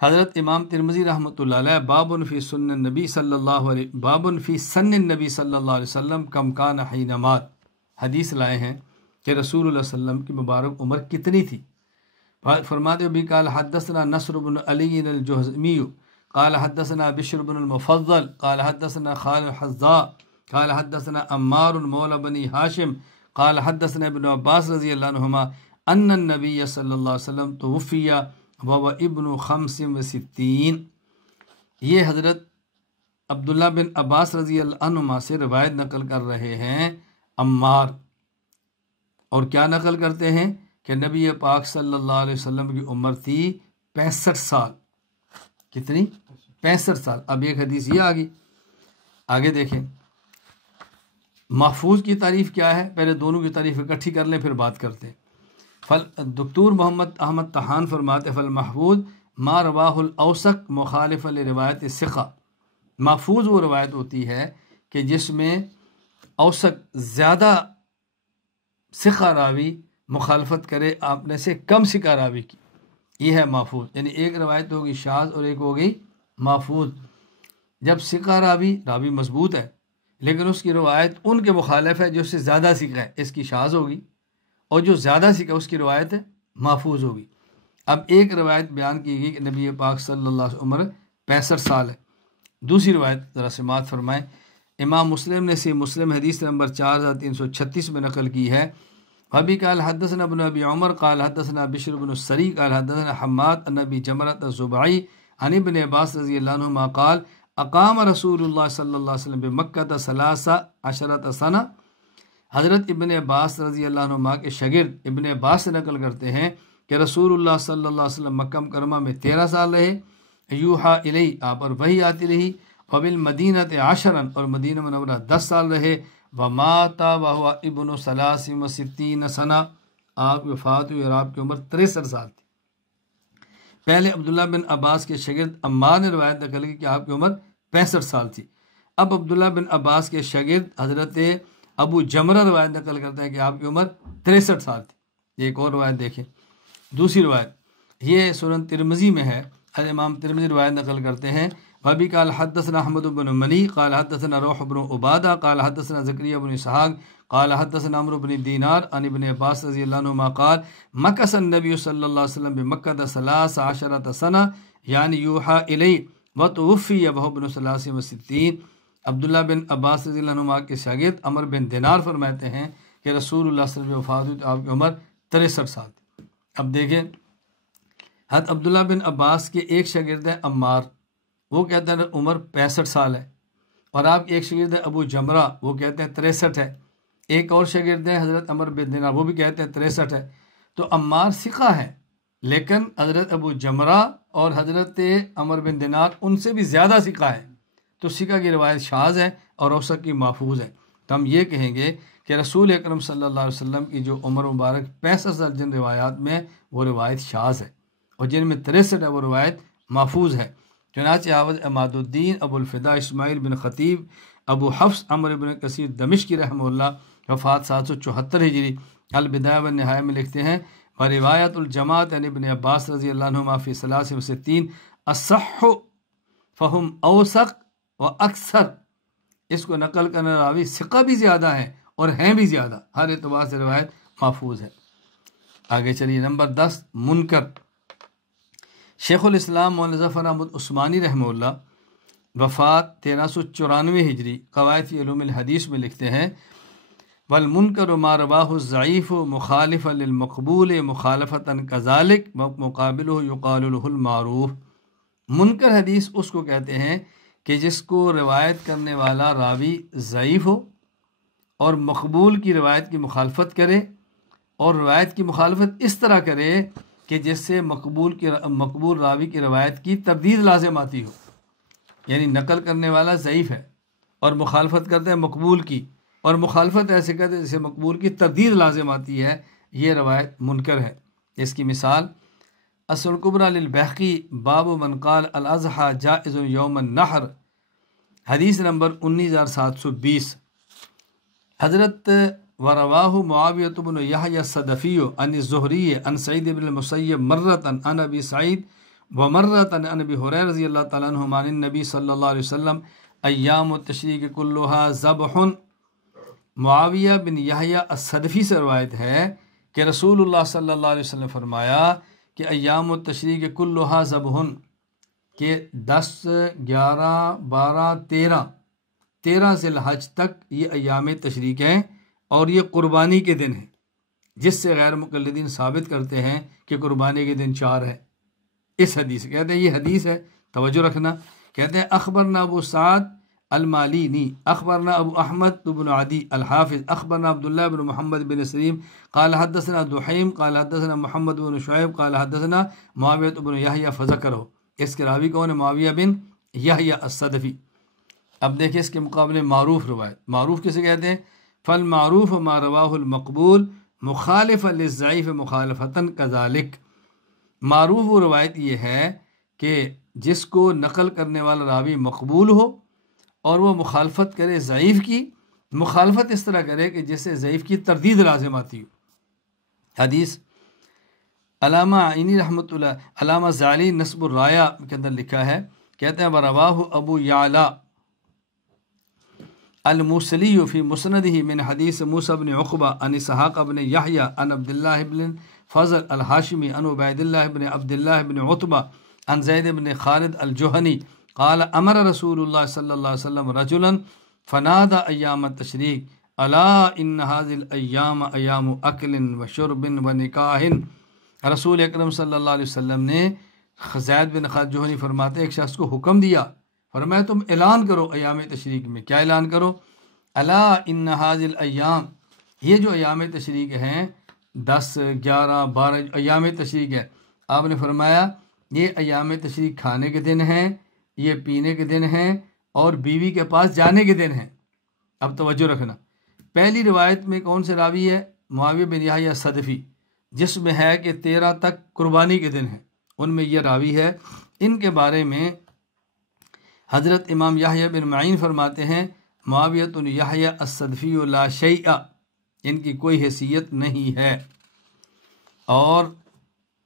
حضرت امام ترمذی رحمۃ اللہ علیہ باب فی سن النبی صلی اللہ علیہ وسلم کم کان حین مات، حدیث لائے ہیں کہ رسول اللہ صلی اللہ علیہ وسلم کی مبارک عمر کتنی تھی۔ فرماتے بھی قال حدثنا نصر بن علی الجہضمی قال حدثنا بشر بن المفضل قال حدثنا خالد الحذاء قال حدثنا عمار مولى بنی ہاشم قال حدثنا ابن عباس رضی اللہ عنہما ان النبی صلی اللہ علیہ وسلم توفی وهو ابن 65۔ یہ حضرت عبداللہ بن عباس رضی اللہ عنہما سے روایت نقل کر رہے ہیں عمار، اور کیا نقل کرتے ہیں کہ نبی پاک صلی اللہ علیہ وسلم کی عمر تھی 65 سال۔ کتنی؟ 65 سال۔ اب ایک حدیث یہ آگی، آگے دیکھیں محفوظ کی تعریف کیا ہے، پہلے دونوں کی تعریف اکٹھی کر لیں پھر بات کرتے ہیں۔ دکتور محمد احمد طحان فرماتے فالمحفوظ ما رواہ الاوثق مخالف لروایت ثقہ، محفوظ وہ روایت ہوتی ہے کہ جس میں اوثق زیادہ ثقہ راوی مخالفت کرے اپنے سے کم ثقہ راوی کی، یہ ہے محفوظ۔ یعنی ایک روایت ہوگی شاذ اور ایک ہوگی محفوظ۔ جب ثقہ راوی مضبوط ہے لیکن اس کی روایت ان کے مخالف ہے جو اس سے زیادہ ثقہ ہے، اس کی شاذ ہوگی، اور جو زیادہ ثقہ اس کی روایت ہے محفوظ ہوگی۔ اب ایک روایت بیان کی گئی کہ نبی پاک صلی اللہ علیہ وسلم عمر 65 سال ہے۔ دوسری روایت ذرا سماعت فرمائیں، امام مسلم نے مسلم حدیث نمبر 4336 میں نقل کی ہے۔ ابھی قال حدثنا ابن ابی عمر قال حدثنا بشر بن السری قال حدثنا حماد عن ابی جمرۃ الزبعی عن ابن عباس رضی اللہ عنہما قال اقام رسول اللہ صلی اللہ علیہ وسلم بمکہ 13 سنہ۔ حضرت ابن عباس رضی اللہ عنہما کے شاگرد ابن عباس سے نقل کرتے ہیں کہ رسول اللہ صلی اللہ علیہ وسلم مکہ مکرمہ میں 13 سال رہے، یوحا الی آپ پر وحی آتی رہی، وبالمدینۃ 10 اور مدینہ منورہ 10 سال رہے، ومات وهو ابن 63 سنہ آپ کی وفات ہوئی اور آپ کی عمر 63 سال تھی۔ پہلے عبداللہ بن عباس کے شاگرد عمار نے روایت نقل کی کہ آپ کی عمر 65 سال تھی۔ اب عبداللہ بن عباس کے شاگرد حضرت ابو جمرہ روایت نقل کرتے ہیں کہ آپ کی عمر 63 سال تھی۔ ایک اور روایت دیکھیں، دوسری روایت یہ سنن ترمذی میں ہے، امام ترمذی روایت نقل کرتے ہیں، وابی قال حدثنا احمد بن منی قال حدثنا روح بن عبادہ قال حدثنا زکریا بن اسحاق قال حدثنا عمرو بن دینار عن ابن عباس رضی اللہ عنہما قال مکث النبی صلی اللہ علیہ وسلم بمکہ 13 سنہ یعنی یوحى الی وتوفی وهو ابن 63۔ عبداللہ بن عباس رضی اللہ عنہما کے شاگرد عمر بن دینار فرماتے ہیں کہ رسول اللہ صلی اللہ علیہ وسلم وفات ہوئی تو آپ کی عمر 63 سال تھی۔ اب دیکھیں حضرت عبداللہ بن عباس کے ایک شاگرد ہے عمار، وہ کہتے ہیں عمر 65 سال ہے، اور آپ کے ایک شاگرد ہے ابو جمرہ، وہ کہتے ہیں 63 ہے، ایک اور شاگرد ہے حضرت عمر بن دینار، وہ بھی کہتے ہیں 63 ہے۔ تو عمار ثقہ ہے، لیکن حضرت ابو جمرہ اور حضرت عمر بن دینار ان سے بھی زیادہ ثقہ ہے، تو ثقہ کی روایت شاذ ہے اور اوثق کی محفوظ ہے۔ تو ہم یہ کہیں گے کہ رسول اکرم صلی اللہ علیہ وسلم کی جو عمر مبارک 65 سال جن روایات میں وہ روایت شاذ ہے، اور جن میں 63 ہے وہ روایت محفوظ ہے۔ چنانچہ حافظ عماد الدین ابو الفدا اسماعیل بن خطیب ابو حفص عمر بن کثیر دمشقی رحمہ اللہ وفات 774 ہجری البدایہ والنہایہ میں لکھتے ہیں، روایت الجماعت عن ابن عباس رضی اللہ عنہما فی 63 اصح فہم اوثق و اکثر، اس کو نقل کرنے راوی ثقہ بھی زیادہ ہیں اور ہیں بھی زیادہ، ہر اعتبار سے روایت محفوظ ہے۔ آگے چلیے، نمبر 10 منکر۔ شیخ الاسلام مولانا ظفر احمد عثمانی رحمہ اللہ وفات 1394 ہجری قواعد فی علوم الحدیث میں لکھتے ہیں، والمنکر ما رواہ الضعیف مخالفا للمقبول مخالفتا کذالک مقابلہ یقال له المعروف۔ منکر حدیث اس کو کہتے ہیں کہ جس کو روایت کرنے والا راوی ضعیف ہو اور مقبول کی روایت کی مخالفت کرے، اور روایت کی مخالفت اس طرح کرے کہ جس سے مقبول راوی کی روایت کی تردید لازم آتی ہو، یعنی نقل کرنے والا ضعیف ہے اور مخالفت کرتے ہیں مقبول کی، اور مخالفت ایسے کرتے ہیں جسے مقبول کی تردید لازم آتی ہے، یہ روایت منکر ہے۔ اس کی مثال اصل الکبریٰ للبیہقی باب من قال الاضحیٰ جائز یوم النحر، حدیث نمبر 19720۔ حضرت ورواہ معاویۃ بن یحییٰ الصدفی عن الزہری عن سعید بن المسیب مرۃ عن ابی سعید ومرۃ عن ابی ہریرہ رضی اللہ تعالیٰ عنہ عن النبی صلی اللہ علیہ وسلم ایام التشریق کلھا ذبح۔ معاویہ بن یحییٰ الصدفی سے روایت ہے کہ رسول اللہ صلی اللہ علیہ وسلم فرمایا کہ ایام التشریق کلھا ذبح، کہ 10 11 12 13 ذی الحج تک یہ ایام تشریق ہیں اور یہ قربانی کے دن ہیں، جس سے غیر مقلدین ثابت کرتے ہیں کہ قربانی کے دن 4 ہے۔ اس حدیث کہتے ہیں یہ حدیث ہے، توجہ رکھنا۔ کہتے ہیں اخبرنا ابو سعد المالینی اخبرنا ابو احمد بن عدی الحافظ اخبرنا عبداللہ بن محمد بن سلیم قال حدثنا دحیم قال حدثنا محمد بن شعیب قال حدثنا معاویہ بن یحییٰ فذکرہ۔ اس کے راوی کون ہے؟ معاویہ بن یحییٰ الصدفی۔ اب دیکھیں اس کے مقابلے معروف روایت، معروف کسے کہتے ہیں؟ فالمعروف ما رواہ المقبول مخالفا للضعیف مخالفتا کذالک۔ معروف وہ روایت یہ ہے کہ جس کو نقل کرنے والا راوی مقبول ہو اور وہ مخالفت کرے ضعیف کی، مخالفت اس طرح کرے کہ جس سے ضعیف کی تردید لازم آتی ہو۔ حدیث علامہ عینی رحمۃ اللہ، علامہ زعلی نصب الرایہ کے اندر لکھا ہے، کہتے ہیں ورواہ ابو یعلا الموصلی فی مسندہ من حدیث موسیٰ بن عقبہ عن اسحاق بن یحییٰ عن عبداللہ بن فضل الحاشمی عن عبید اللہ بن عبداللہ بن عتبہ عن زید بن خالد الجہنی قال امر رسول اللہ صلی اللہ علیہ وسلم رجلا فنادى ایام التشریق الا ان هذه الایام ایام اکل و شرب و نکاح۔ رسول اکرم صلی اللہ علیہ وسلم نے زید بن خالد جوہنی فرماتے ایک شخص کو حکم دیا، فرمایا تم اعلان کرو ایام تشریق میں۔ کیا اعلان کرو؟ الا ان هذه الایام، یہ جو ایام تشریق ہیں 10 11 12 ایام تشریق ہے، آپ نے فرمایا یہ ایام تشریق کھانے کے دن ہیں، یہ پینے کے دن ہیں، اور بیوی کے پاس جانے کے دن ہیں۔ اب توجہ رکھنا، پہلی روایت میں کون سے راوی ہے؟ معاویہ بن یحییٰ الصدفی، جس میں ہے کہ 13 تک قربانی کے دن ہیں، ان میں یہ راوی ہے۔ ان کے بارے میں حضرت امام یحییٰ بن معین فرماتے ہیں معاویہ بن یحییٰ الصدفی لا شیء، ان کی کوئی حیثیت نہیں ہے۔ اور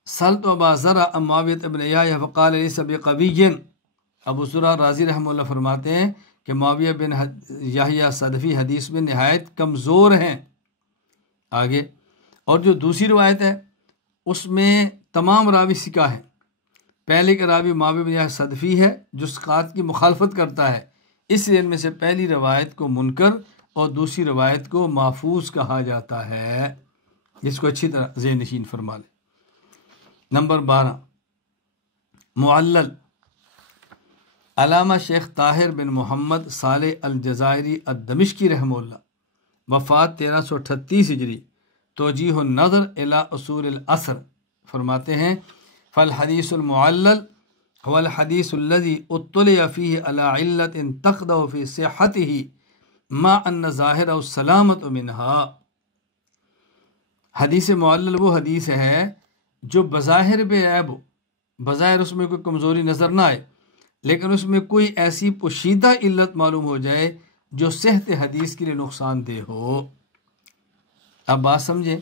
سلط ابا ذرا معاویہ بن یحییٰ فقال لیس بقوی، ابو ذرا رازی رحمہ اللہ فرماتے ہیں کہ معاویہ بن یحییٰ صدفی حدیث میں نہایت کمزور ہیں۔ آگے اور جو دوسری روایت ہے اس میں تمام راوی ثقہ ہیں۔ پہلے کا راوی معاویہ بن یحییٰ صدفی ہے جو ثقات کی مخالفت کرتا ہے، اس لیے ان میں سے پہلی روایت کو منکر اور دوسری روایت کو محفوظ کہا جاتا ہے۔ جس کو اچھی طرح ذہن نشین فرما لیں۔ نمبر 12 معلل، علامہ شیخ طاہر بن محمد صالح الجزائری الدمشقی رحمہ اللہ، وفات 1338 ہجری، توجیہ النظر الی اصول العصر، فرماتے ہیں فالحدیث المعلل هو الحدیث الذي اطلع فيه على علة تقدح في صحته مع ان ظاہر السلامة منها۔ حدیث معلل وہ حدیث ہے جو بظاہر بے عیب ہو، بظاہر اس میں کوئی کمزوری نظر نہ آئے، لیکن اس میں کوئی ایسی پوشیدہ علت معلوم ہو جائے جو صحت حدیث کے لیے نقصان دہ ہو۔ اب بات سمجھیں،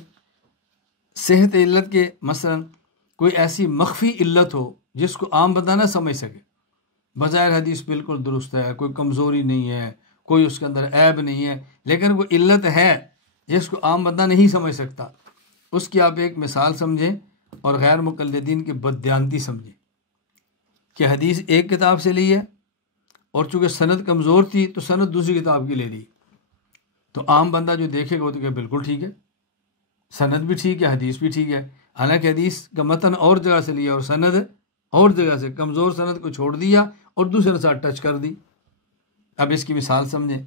صحت علت کے مثلا کوئی ایسی مخفی علت ہو جس کو عام بندہ نہ سمجھ سکے، بظاہر حدیث بالکل درست ہے، کوئی کمزوری نہیں ہے، کوئی اس کے اندر عیب نہیں ہے، لیکن کوئی علت ہے جس کو عام بندہ نہیں سمجھ سکتا، اس کی آپ ایک مثال سمجھیں اور غیر مقلدین کی بددیانتی سمجھیں کہ حدیث ایک کتاب سے لی ہے اور چونکہ سند کمزور تھی تو سند دوسری کتاب کی لے لی، تو عام بندہ جو دیکھے گا وہ تو کہ بالکل ٹھیک ہے، سند بھی ٹھیک ہے، حدیث بھی ٹھیک ہے، حالانکہ حدیث کا متن اور جگہ سے لیا اور سند اور جگہ سے، کمزور سند کو چھوڑ دیا اور دوسرے ساتھ ٹچ کر دی۔ اب اس کی مثال سمجھیں،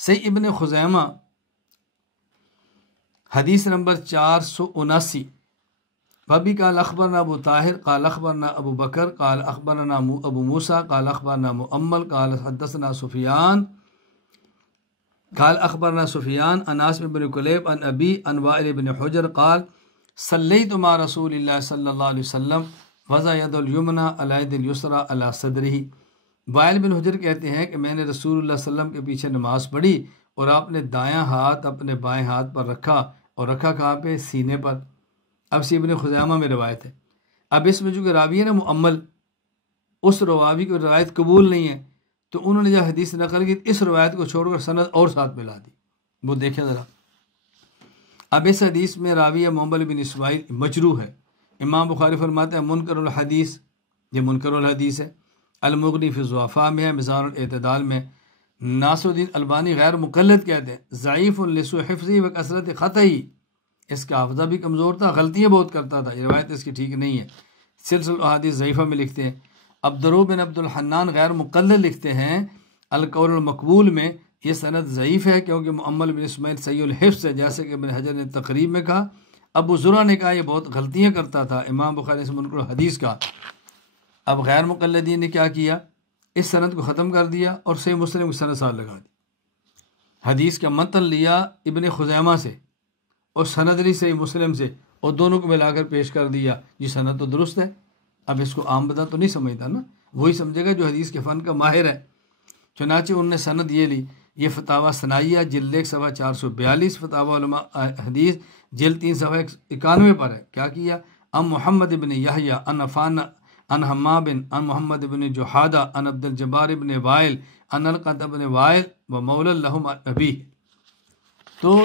صحیح ابن خزیمہ حدیث نمبر 479، وبی قال اخبرنا ابو طاہر قال اخبرنا ابو بکر قال اخبرنا ابو موسیٰ قال اخبرنا مؤمل قال حدثنا سفیان قال اخبرنا سفیان عن عاصم بن کلیب عن ابی عن وائل بن حجر قال صلیت مع رسول اللہ صلی اللہ علیہ وسلم وضع ید الیمنی علی ید الیسری علی صدرہ۔ وائل بن حجر کہتے ہیں کہ میں نے رسول اللہ صلی اللہ علیہ وسلم کے پیچھے نماز پڑھی اور آپ نے دایاں ہاتھ اپنے بائیں ہاتھ پر رکھا، اور رکھا کہاں پہ؟ سینے پر۔ اب سے ابن خزیمہ میں روایت ہے، اب اس میں جو کہ راوی ہے نا مؤمل، اس راوی کی روایت قبول نہیں ہے، تو انہوں نے جو حدیث نقل کی اس روایت کو چھوڑ کر سند اور ساتھ ملا دی۔ وہ دیکھیں ذرا، اب اس حدیث میں راوی محمد بن اسماعیل مجروح ہے، امام بخاری فرماتے ہیں منکر الحدیث، یہ منکر الحدیث ہے۔ المغنی فی الضعفاء میں ہے، میزان الاعتدال میں۔ ناصر الدین البانی غیر مقلد کہتے ہیں ضعیف لسوء حفظی و کثرت خطئی، اس کا حافظہ بھی کمزور تھا، غلطیاں بہت کرتا تھا، یہ روایت اس کی ٹھیک نہیں ہے۔ سلسلہ احادیث ضعیفہ میں لکھتے ہیں۔ عبدالرؤف بن عبد الحنان غیر مقلد لکھتے ہیں القول المقبول میں یہ سند ضعیف ہے کیونکہ مؤمل بن اسماعیل سیء الحفظ ہے، جیسے کہ ابن حجر نے تقریب میں کہا۔ ابو زرع نے کہا یہ بہت غلطیاں کرتا تھا، امام بخاری سے منکر الحدیث کا۔ اب غیر مقلدین نے کیا کیا؟ اس سند کو ختم کر دیا اور صحیح مسلم کی سند ساتھ لگا دی۔ حدیث کا متن لیا ابن خزیمہ سے اور سند لی صحیح مسلم سے، اور دونوں کو ملا کر پیش کر دیا، یہ سند تو درست ہے۔ اب اس کو عام بندہ تو نہیں سمجھتا نا، وہی سمجھے گا جو حدیث کے فن کا ماہر ہے۔ چنانچہ انہوں نے سند یہ لی، یہ فتاویٰ ثنائیہ جلد 1 صفحہ 442، فتاویٰ علماء حدیث جلد 3 صفحہ 91 پر ہے۔ کیا کیا؟ ام محمد بن یحییٰ ان عفان ان حمام ان محمد بن جحادہ ان عبد الجبار بن وائل ان القۃ بن وائل و مولا لہم ابی۔ تو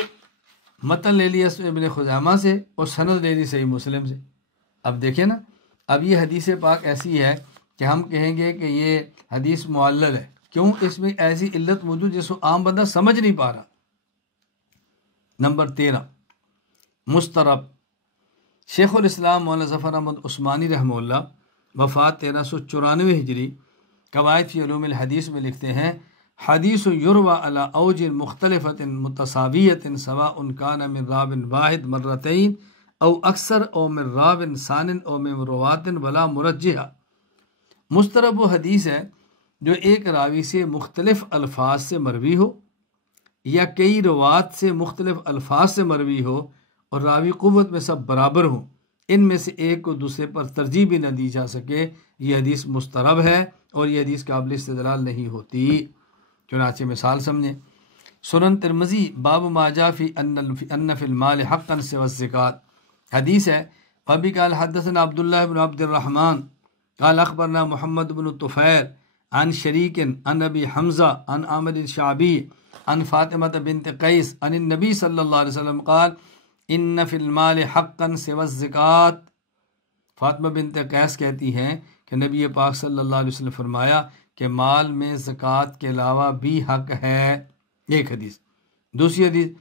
متن لے لیا ابن خزیمہ سے اور سند لے لی صحیح مسلم سے۔ اب دیکھیں نا، اب یہ حدیث پاک ایسی ہے کہ ہم کہیں گے کہ یہ حدیث معلل ہے، کیوں؟ اس میں ایسی علت موجود جس کو عام بندہ سمجھ نہیں پا رہا۔ نمبر 13 مسترب، شیخ الاسلام مولانا ظفر احمد عثمانی رحمہ اللہ، وفات 1394 ہجری، قواعد فی علوم الحدیث میں لکھتے ہیں حدیث یروى علی اوج مختلفۃ متساویۃ سواء کان من راو واحد مرتین او اکثر او من راو ثان او من روات ولا مرجحہ۔ مسترب وہ حدیث ہے جو ایک راوی سے مختلف الفاظ سے مروی ہو یا کئی روات سے مختلف الفاظ سے مروی ہو اور راوی قوت میں سب برابر ہوں، ان میں سے ایک کو دوسرے پر ترجیح بھی نہ دی جا سکے، یہ حدیث مسترب ہے اور یہ حدیث قابل استدلال نہیں ہوتی۔ چنانچہ مثال سمجھیں، سنن ترمذی باب ما جاء فی ان فی المال حقا سوى الزکات، حدیث ہے وابی قال حدثنا عبداللہ بن عبد الرحمن قال اخبرنا محمد بن طفیل عن شریک عن ابی حمزہ عن عامر الشعبی عن فاطمہ بنت قیس عن النبی صلی اللہ علیہ وسلم قال ان فی المال حقا سوى الزکات۔ فاطمہ بنت قیس کہتی ہیں کہ نبی پاک صلی اللہ علیہ وسلم فرمایا کہ مال میں زکوٰۃ کے علاوہ بھی حق ہے، ایک حدیث۔ دوسری حدیث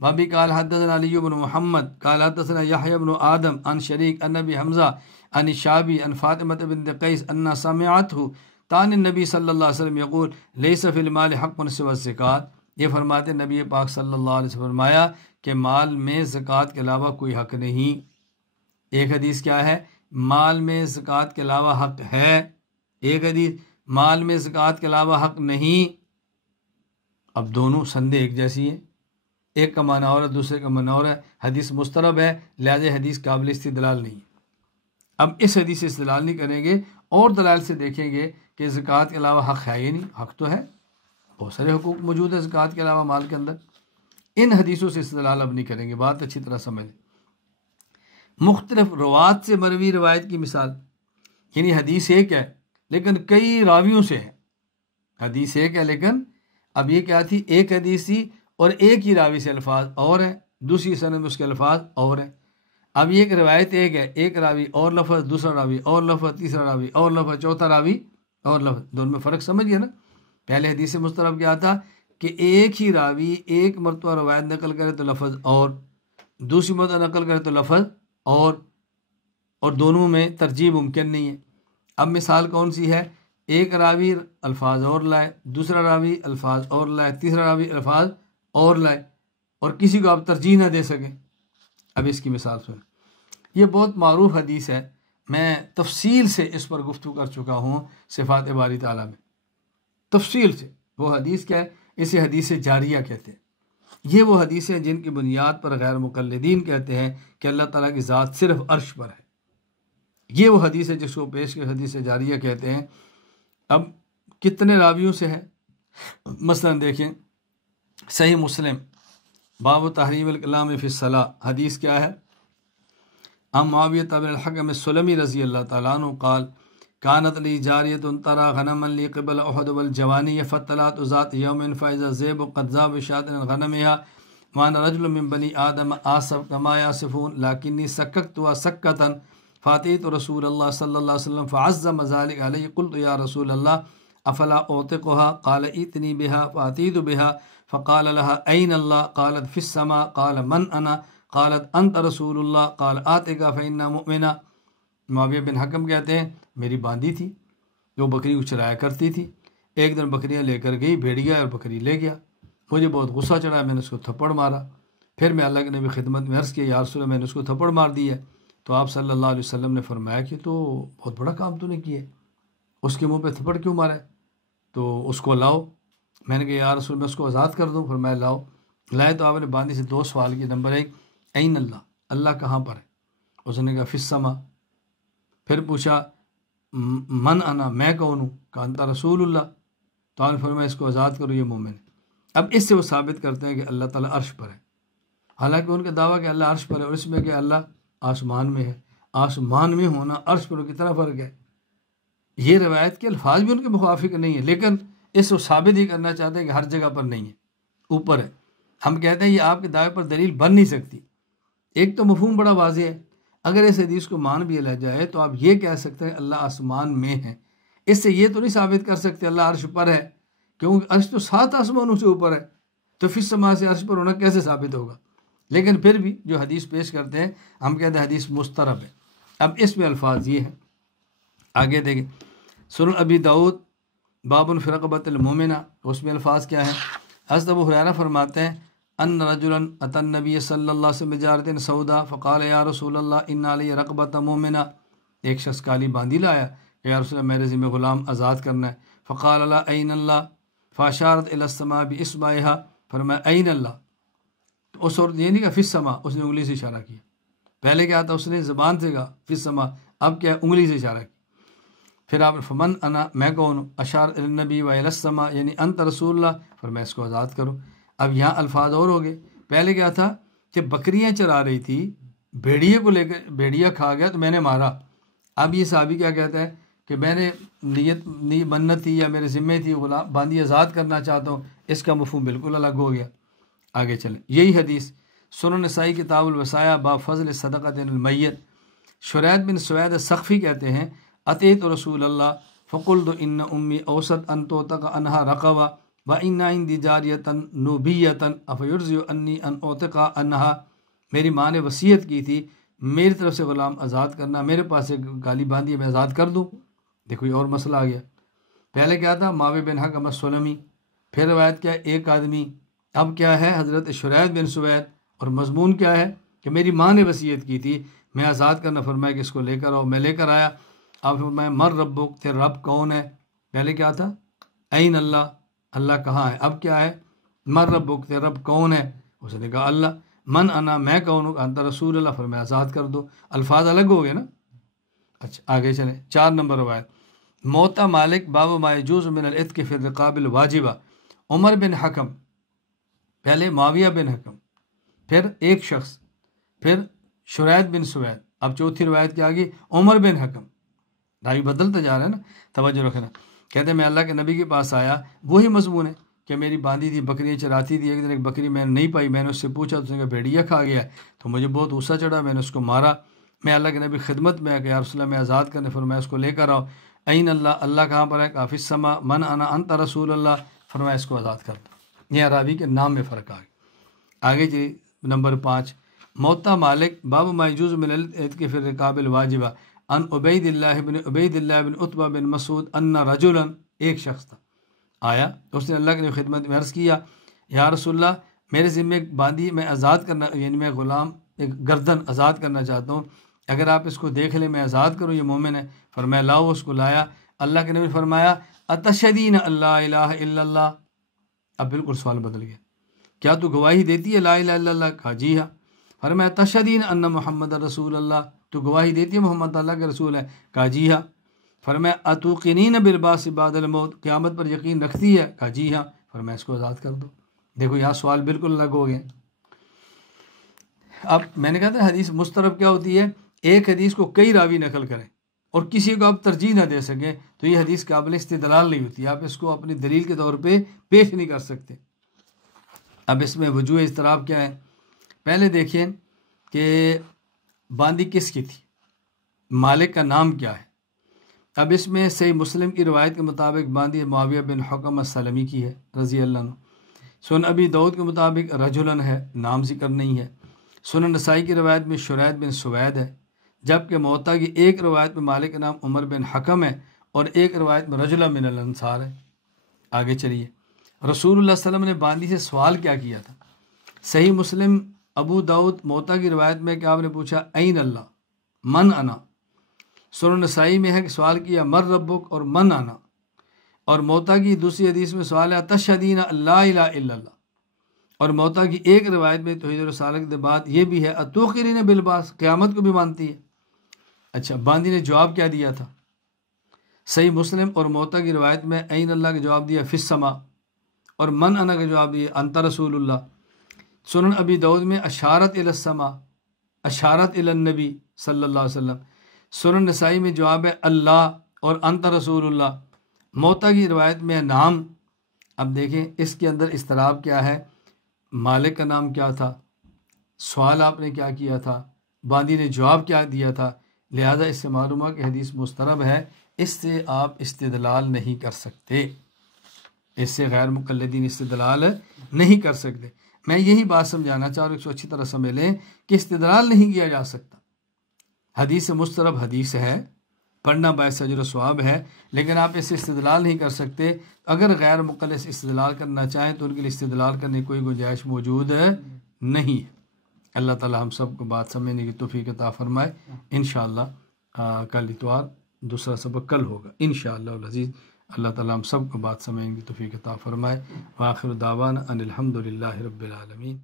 وابی قال حدثنا علی بن محمد قال حدثنا یحیی بن آدم عن شریک عن ابی حمزہ عن الشعبی عن فاطمہ بنت قیس ان سمعته تان النبی صلی اللہ علیہ وسلم یقول لیس فی المال حق سوى الزکات، یہ فرماتے نبی پاک صلی اللہ علیہ وسلم فرمایا کہ مال میں زکوٰۃ کے علاوہ کوئی حق نہیں۔ ایک حدیث کیا ہے؟ مال میں زکوٰۃ کے علاوہ حق ہے، ایک حدیث مال میں زکوٰۃ کے علاوہ حق نہیں۔ اب دونوں سندیں ایک جیسی ہیں، ایک کا معنی اور ہے دوسرے کا معنی اور ہے، حدیث مسترب ہے لہذا حدیث قابل استدلال نہیں ہے۔ اب اس حدیث سے استدلال نہیں کریں گے اور دلائل سے دیکھیں گے کہ زکوٰۃ کے علاوہ حق ہے ہی نہیں، حق تو ہے، بہت سارے حقوق موجود ہیں زکوٰۃ کے علاوہ مال کے اندر۔ ان حدیثوں سے استدلال اب نہیں کریں گے، بات اچھی طرح سمجھ لیں۔ مختلف روات سے مروی روایت کی مثال، یعنی حدیث ایک ہے لیکن کئی راویوں سے ہے، حدیث ایک ہے لیکن اب یہ کیا تھی؟ ایک حدیث تھی اور ایک ہی راوی سے الفاظ اور ہیں، دوسری سند میں اس کے الفاظ اور ہیں۔ اب یہ ایک روایت ایک ہے، ایک راوی اور لفظ، دوسرا راوی اور لفظ، تیسرا راوی اور لفظ، چوتھا راوی اور لفظ، دونوں میں فرق سمجھ گیا نا؟ پہلے حدیث مسترب کیا تھا کہ ایک ہی راوی ایک مرتبہ روایت نقل کرے تو لفظ اور، دوسری مرتبہ نقل کرے تو لفظ اور دونوں میں ترجیح ممکن نہیں ہے۔ اب مثال کون سی ہے؟ ایک راوی الفاظ اور لائے، دوسرا راوی الفاظ اور لائے، تیسرا راوی الفاظ اور لائے اور کسی کو آپ ترجیح نہ دے سکیں۔ اب اس کی مثال سنیں، یہ بہت معروف حدیث ہے، میں تفصیل سے اس پر گفتگو کر چکا ہوں صفات باری تعالیٰ میں، تفصیل سے۔ وہ حدیث کیا ہے؟ اسے حدیث جاریہ کہتے ہیں۔ یہ وہ حدیثیں جن کی بنیاد پر غیر مقلدین کہتے ہیں کہ اللہ تعالیٰ کی ذات صرف عرش پر ہے، یہ وہ حدیث ہے جس کو پیش کر حدیث جاریہ کہتے ہیں۔ اب کتنے راویوں سے ہے؟ مثلا دیکھیں صحیح مسلم باب تحریم الکلام فی الصلاۃ، حدیث کیا ہے؟ عن معاویہ بن الحکم السلمی رضی اللہ تعالیٰ عنہ قال كانت لي جاریۃ ترى غنما لي قبل احد والجوانی فطلعت ذات یوم فاذا الذئب قد ذاب بشاة من غنمها وانا رجل من بني آدم آصف كما يصفون لكني سككتها سكة فاتيت رسول الله صلى الله عليه وسلم فعزم ذلك علي قلت يا رسول الله افلا اعتقها قال ائتني بها فاتيت بها فقال لها اين الله قالت في السماء قال من انا قالت انت رسول الله قال آتك فإنا مؤمنة۔ معاویہ بن حکم کہتے ہیں میری باندھی تھی جو بکری کو چرایا کرتی تھی، ایک دن بکریاں لے کر گئی، بھیڑیا اور بکری لے گیا، مجھے بہت غصہ چڑھا، میں نے اس کو تھپڑ مارا، پھر میں اللہ کے نبی خدمت میں عرض کیا یا رسول اللہ میں نے اس کو تھپڑ مار دی ہے، تو آپ صلی اللہ علیہ وسلم نے فرمایا کہ تو بہت بڑا کام تو نے کیا ہے، اس کے منہ پہ تھپڑ کیوں مارا ہے؟ تو اس کو لاؤ۔ میں نے کہا یا رسول میں اس کو آزاد کر دوں، فرمایا لاؤ۔ لائے تو آپ نے باندھی سے دو سوال کیے، نمبر ایک این اللہ، اللہ کہاں پر ہے؟ اس نے کہا فی السما۔ پھر پوچھا من انا، میں کون ہوں؟ کہا انت رسول اللہ۔ تو آپ نے فرمایا اس کو آزاد کرو، یہ مومن ہے۔ اب اس سے وہ ثابت کرتے ہیں کہ اللہ تعالیٰ عرش پر ہے، حالانکہ ان کا دعویٰ کہ اللہ عرش پر ہے اور اس میں کہ اللہ آسمان میں ہے، آسمان میں ہونا عرش پر کتنا فرق ہے۔ یہ روایت کے الفاظ بھی ان کے موافق نہیں ہے، لیکن اس کو ثابت ہی کرنا چاہتے ہیں کہ ہر جگہ پر نہیں ہے، اوپر ہے۔ ہم کہتے ہیں یہ آپ کے دعوے پر دلیل بن نہیں سکتی۔ ایک تو مفہوم بڑا واضح ہے، اگر اس حدیث کو مان بھی لیا جائے تو آپ یہ کہہ سکتے ہیں اللہ آسمان میں ہے، اس سے یہ تو نہیں ثابت کر سکتے اللہ عرش پر ہے، کیونکہ عرش تو 7 آسمانوں سے اوپر ہے، تو فی السماء سے عرش پر ہونا کیسے ثابت ہوگا؟ لیکن پھر بھی جو حدیث پیش کرتے ہیں ہم کہتے ہیں حدیث مسترب ہے۔ اب اس میں الفاظ یہ ہیں، آگے دیکھیں سنن ابی داؤد باب فی رقبۃ المؤمنہ، اس میں الفاظ کیا ہیں؟ حضرت ابو ہریرہ فرماتے ہیں ان رجلا اتى النبی صلی اللہ علیہ وسلم بجارۃ سودا فقال یا رسول اللہ ان علی رقبۃ مؤمنہ، ایک شخص کالی باندھی لایا کہ یا رسول اللہ میرے ذمہ غلام آزاد کرنا ہے، فقال اللہ این اللہ فاشارت الی السماء باصبعها، فرمایا این اللہ، تو اس عورت یہ نہیں کہا فی السما، اس نے انگلی سے اشارہ کیا. پہلے کیا تھا، اس نے زبان سے کہا فی السما، اب کیا انگلی سے اشارہ کیا. پھر آپ فمن انا، میں کون ہوں، اشار النبی و السما یعنی انت رسول اللہ، فرمایا اس کو آزاد کرو. اب یہاں الفاظ اور ہو گئے. پہلے کیا تھا کہ بکریاں چرا رہی تھی، بھیڑیے کو لے کر بھیڑیا کھا گیا تو میں نے مارا. اب یہ صحابی کیا کہتا ہے کہ میں نے نیت منت تھی یا میرے ذمے تھی، غلام باندھی آزاد کرنا چاہتا ہوں. اس کا مفہوم بالکل الگ ہو گیا. آگے چلیں. یہی حدیث سنن نسائی کتاب الوصایا باب فضل صدقۃ المیت. شرید بن سوید سقفی کہتے ہیں اتیت رسول اللہ فقلت ان امی اوسط ان توتق انہا رقبہ و ان عندی جاریۃ نوبیۃ افیرضی انی ان اوتق انہا. میری ماں نے وصیت کی تھی میری طرف سے غلام آزاد کرنا، میرے پاس ایک گالی باندھی ہے، میں آزاد کر دوں. دیکھو یہ اور مسئلہ آ گیا. پہلے کیا تھا معاویہ بن حکم السلمی، پھر روایت کیا ایک آدمی. اب کیا ہے حضرت شرید بن سوید، اور مضمون کیا ہے کہ میری ماں نے وصیت کی تھی میں آزاد کرنا، فرمایا کہ اس کو لے کر آؤ. میں لے کر آیا. اب فرمایا مر ربک، تھے رب کون ہے. پہلے کیا تھا این اللہ، اللہ کہاں ہے. اب کیا ہے مر ربک، تھے رب کون ہے. اس نے کہا اللہ. من انا، میں کون ہوں، انت رسول اللہ، فرمایا آزاد کر دو. الفاظ الگ ہو گئے نا. اچھا آگے چلیں. 4 نمبر روایت موطا مالک باب ما یجوز من العتق فی الرقاب الواجبہ. عمر بن حکم، پہلے معاویہ بن حکم، پھر ایک شخص، پھر شرید بن سوید. اب چوتھی روایت کیا آگی عمر بن حکم. راوی بدلتا جا رہا ہے نا، توجہ رکھنا. کہتے ہیں میں اللہ کے نبی کے پاس آیا، وہی مضمون ہے کہ میری باندھی تھی، بکریاں چراتی تھی. ایک دن ایک بکری میں نے نہیں پائی، میں نے اس سے پوچھا تو اس نے کہا بھیڑیا کھا گیا ہے. تو مجھے بہت غصہ چڑھا، میں نے اس کو مارا. میں اللہ کے نبی خدمت میں آ گیا، رسول اللہ میں آزاد کرنے، فرمایا اس کو لے کر آؤ. این اللہ، اللہ کہاں پر ہے، کافی السما. من انا انت رسول اللہ، فرمایا اس کو آزاد کر دو. یہ راوی کے نام میں فرق آ گیا. آگے جی نمبر 5 موطا مالک باب ما یجوز من العتق فی الرقاب الواجبہ. ان عبید اللہ بن عتبہ بن مسعود ان رجلا، ایک شخص تھا آیا، اس نے اللہ کی خدمت میں عرض کیا یا رسول اللہ میرے ذمے ایک باندھی میں آزاد کرنا، یعنی میں غلام ایک گردن آزاد کرنا چاہتا ہوں، اگر آپ اس کو دیکھ لیں میں آزاد کروں، یہ مومن ہے. فرمایا لاؤ. اس کو لایا. اللہ کے نبی فرمایا اتشہدین اللہ الہ الا اللہ. اب بالکل سوال بدل گیا. کیا تو گواہی دیتی ہے لا الہ الا اللہ؟ کہا جی ہاں. فرمایا تشہدین ان محمد رسول اللہ، تو گواہی دیتی ہے محمد اللہ کے رسول ہے؟ کہا جی ہاں. فرمایا اتوقنین بالبعث بعد الموت، قیامت پر یقین رکھتی ہے؟ کہا جی ہاں. فرمایا اس کو آزاد کر دو. دیکھو یہاں سوال بالکل الگ ہو گئے. اب میں نے کہا تھا حدیث مسترب کیا ہوتی ہے، ایک حدیث کو کئی راوی نقل کریں اور کسی کو آپ ترجیح نہ دے سکیں تو یہ حدیث قابل استدلال نہیں ہوتی، آپ اس کو اپنی دلیل کے طور پہ پیش نہیں کر سکتے. اب اس میں وجوہ اضطراب کیا ہے. پہلے دیکھیں کہ باندھی کس کی تھی، مالک کا نام کیا ہے. اب اس میں صحیح مسلم کی روایت کے مطابق باندھی معاویہ بن حکم السلمی کی ہے رضی اللہ عنہ. سنن ابی داؤد کے مطابق رجلن ہے، نام ذکر نہیں ہے. سنن نسائی کی روایت میں شرید بن سوید ہے، جبکہ موطا کی ایک روایت میں مالک کا نام عمر بن حکم ہے اور ایک روایت میں رجل من الانصار ہے. آگے چلیے. رسول اللہ صلی اللہ علیہ وسلم نے باندھی سے سوال کیا کیا تھا. صحیح مسلم ابو داؤد موطا کی روایت میں کہ آپ نے پوچھا این اللہ من انا. سنن نسائی میں ہے کہ سوال کیا مر ربک اور من انا. اور موطا کی دوسری حدیث میں سوال ہے تشہدین لا الہ الا اللہ. اور موطا کی ایک روایت میں توحید رسالت کے بعد یہ بھی ہے اتوقرین بالبعث، قیامت کو بھی مانتی ہے. اچھا باندھی نے جواب کیا دیا تھا. صحیح مسلم اور موطا کی روایت میں این اللہ کا جواب دیا فی السما، اور من انا کا جواب دیا انت رسول اللہ. سنن ابی داؤد میں اشارت الی السما، اشارت الی النبی صلی اللہ علیہ وسلم. سنن نسائی میں جواب ہے اللہ اور انت رسول اللہ. موطا کی روایت میں نام. اب دیکھیں اس کے اندر اضطراب کیا ہے، مالک کا نام کیا تھا، سوال آپ نے کیا کیا تھا، باندھی نے جواب کیا دیا تھا. لہذا اس سے معلوم ہے کہ حدیث مسترب ہے، اس سے آپ استدلال نہیں کر سکتے، اس سے غیر مقلدین استدلال نہیں کر سکتے. میں یہی بات سمجھانا چاہ رہا ہوں، اس کو اچھی طرح سمجھ لیں کہ استدلال نہیں کیا جا سکتا. حدیث مسترب حدیث ہے، پڑھنا باعث اجر و ثواب ہے، لیکن آپ اس سے استدلال نہیں کر سکتے. اگر غیر مقلد سے استدلال کرنا چاہیں تو ان کے لیے استدلال کرنے کی کوئی گنجائش موجود نہیں ہے. اللہ تعالی ہم سب کو بات سمجھنے کی توفیق عطا فرمائے. انشاءاللہ کل اتوار دوسرا سبق کل ہوگا انشاءاللہ العزیز. اللہ تعالی ہم سب کو بات سمجھنے کی توفیق عطا فرمائے. وآخر دعوانا ان الحمد للہ رب العالمین.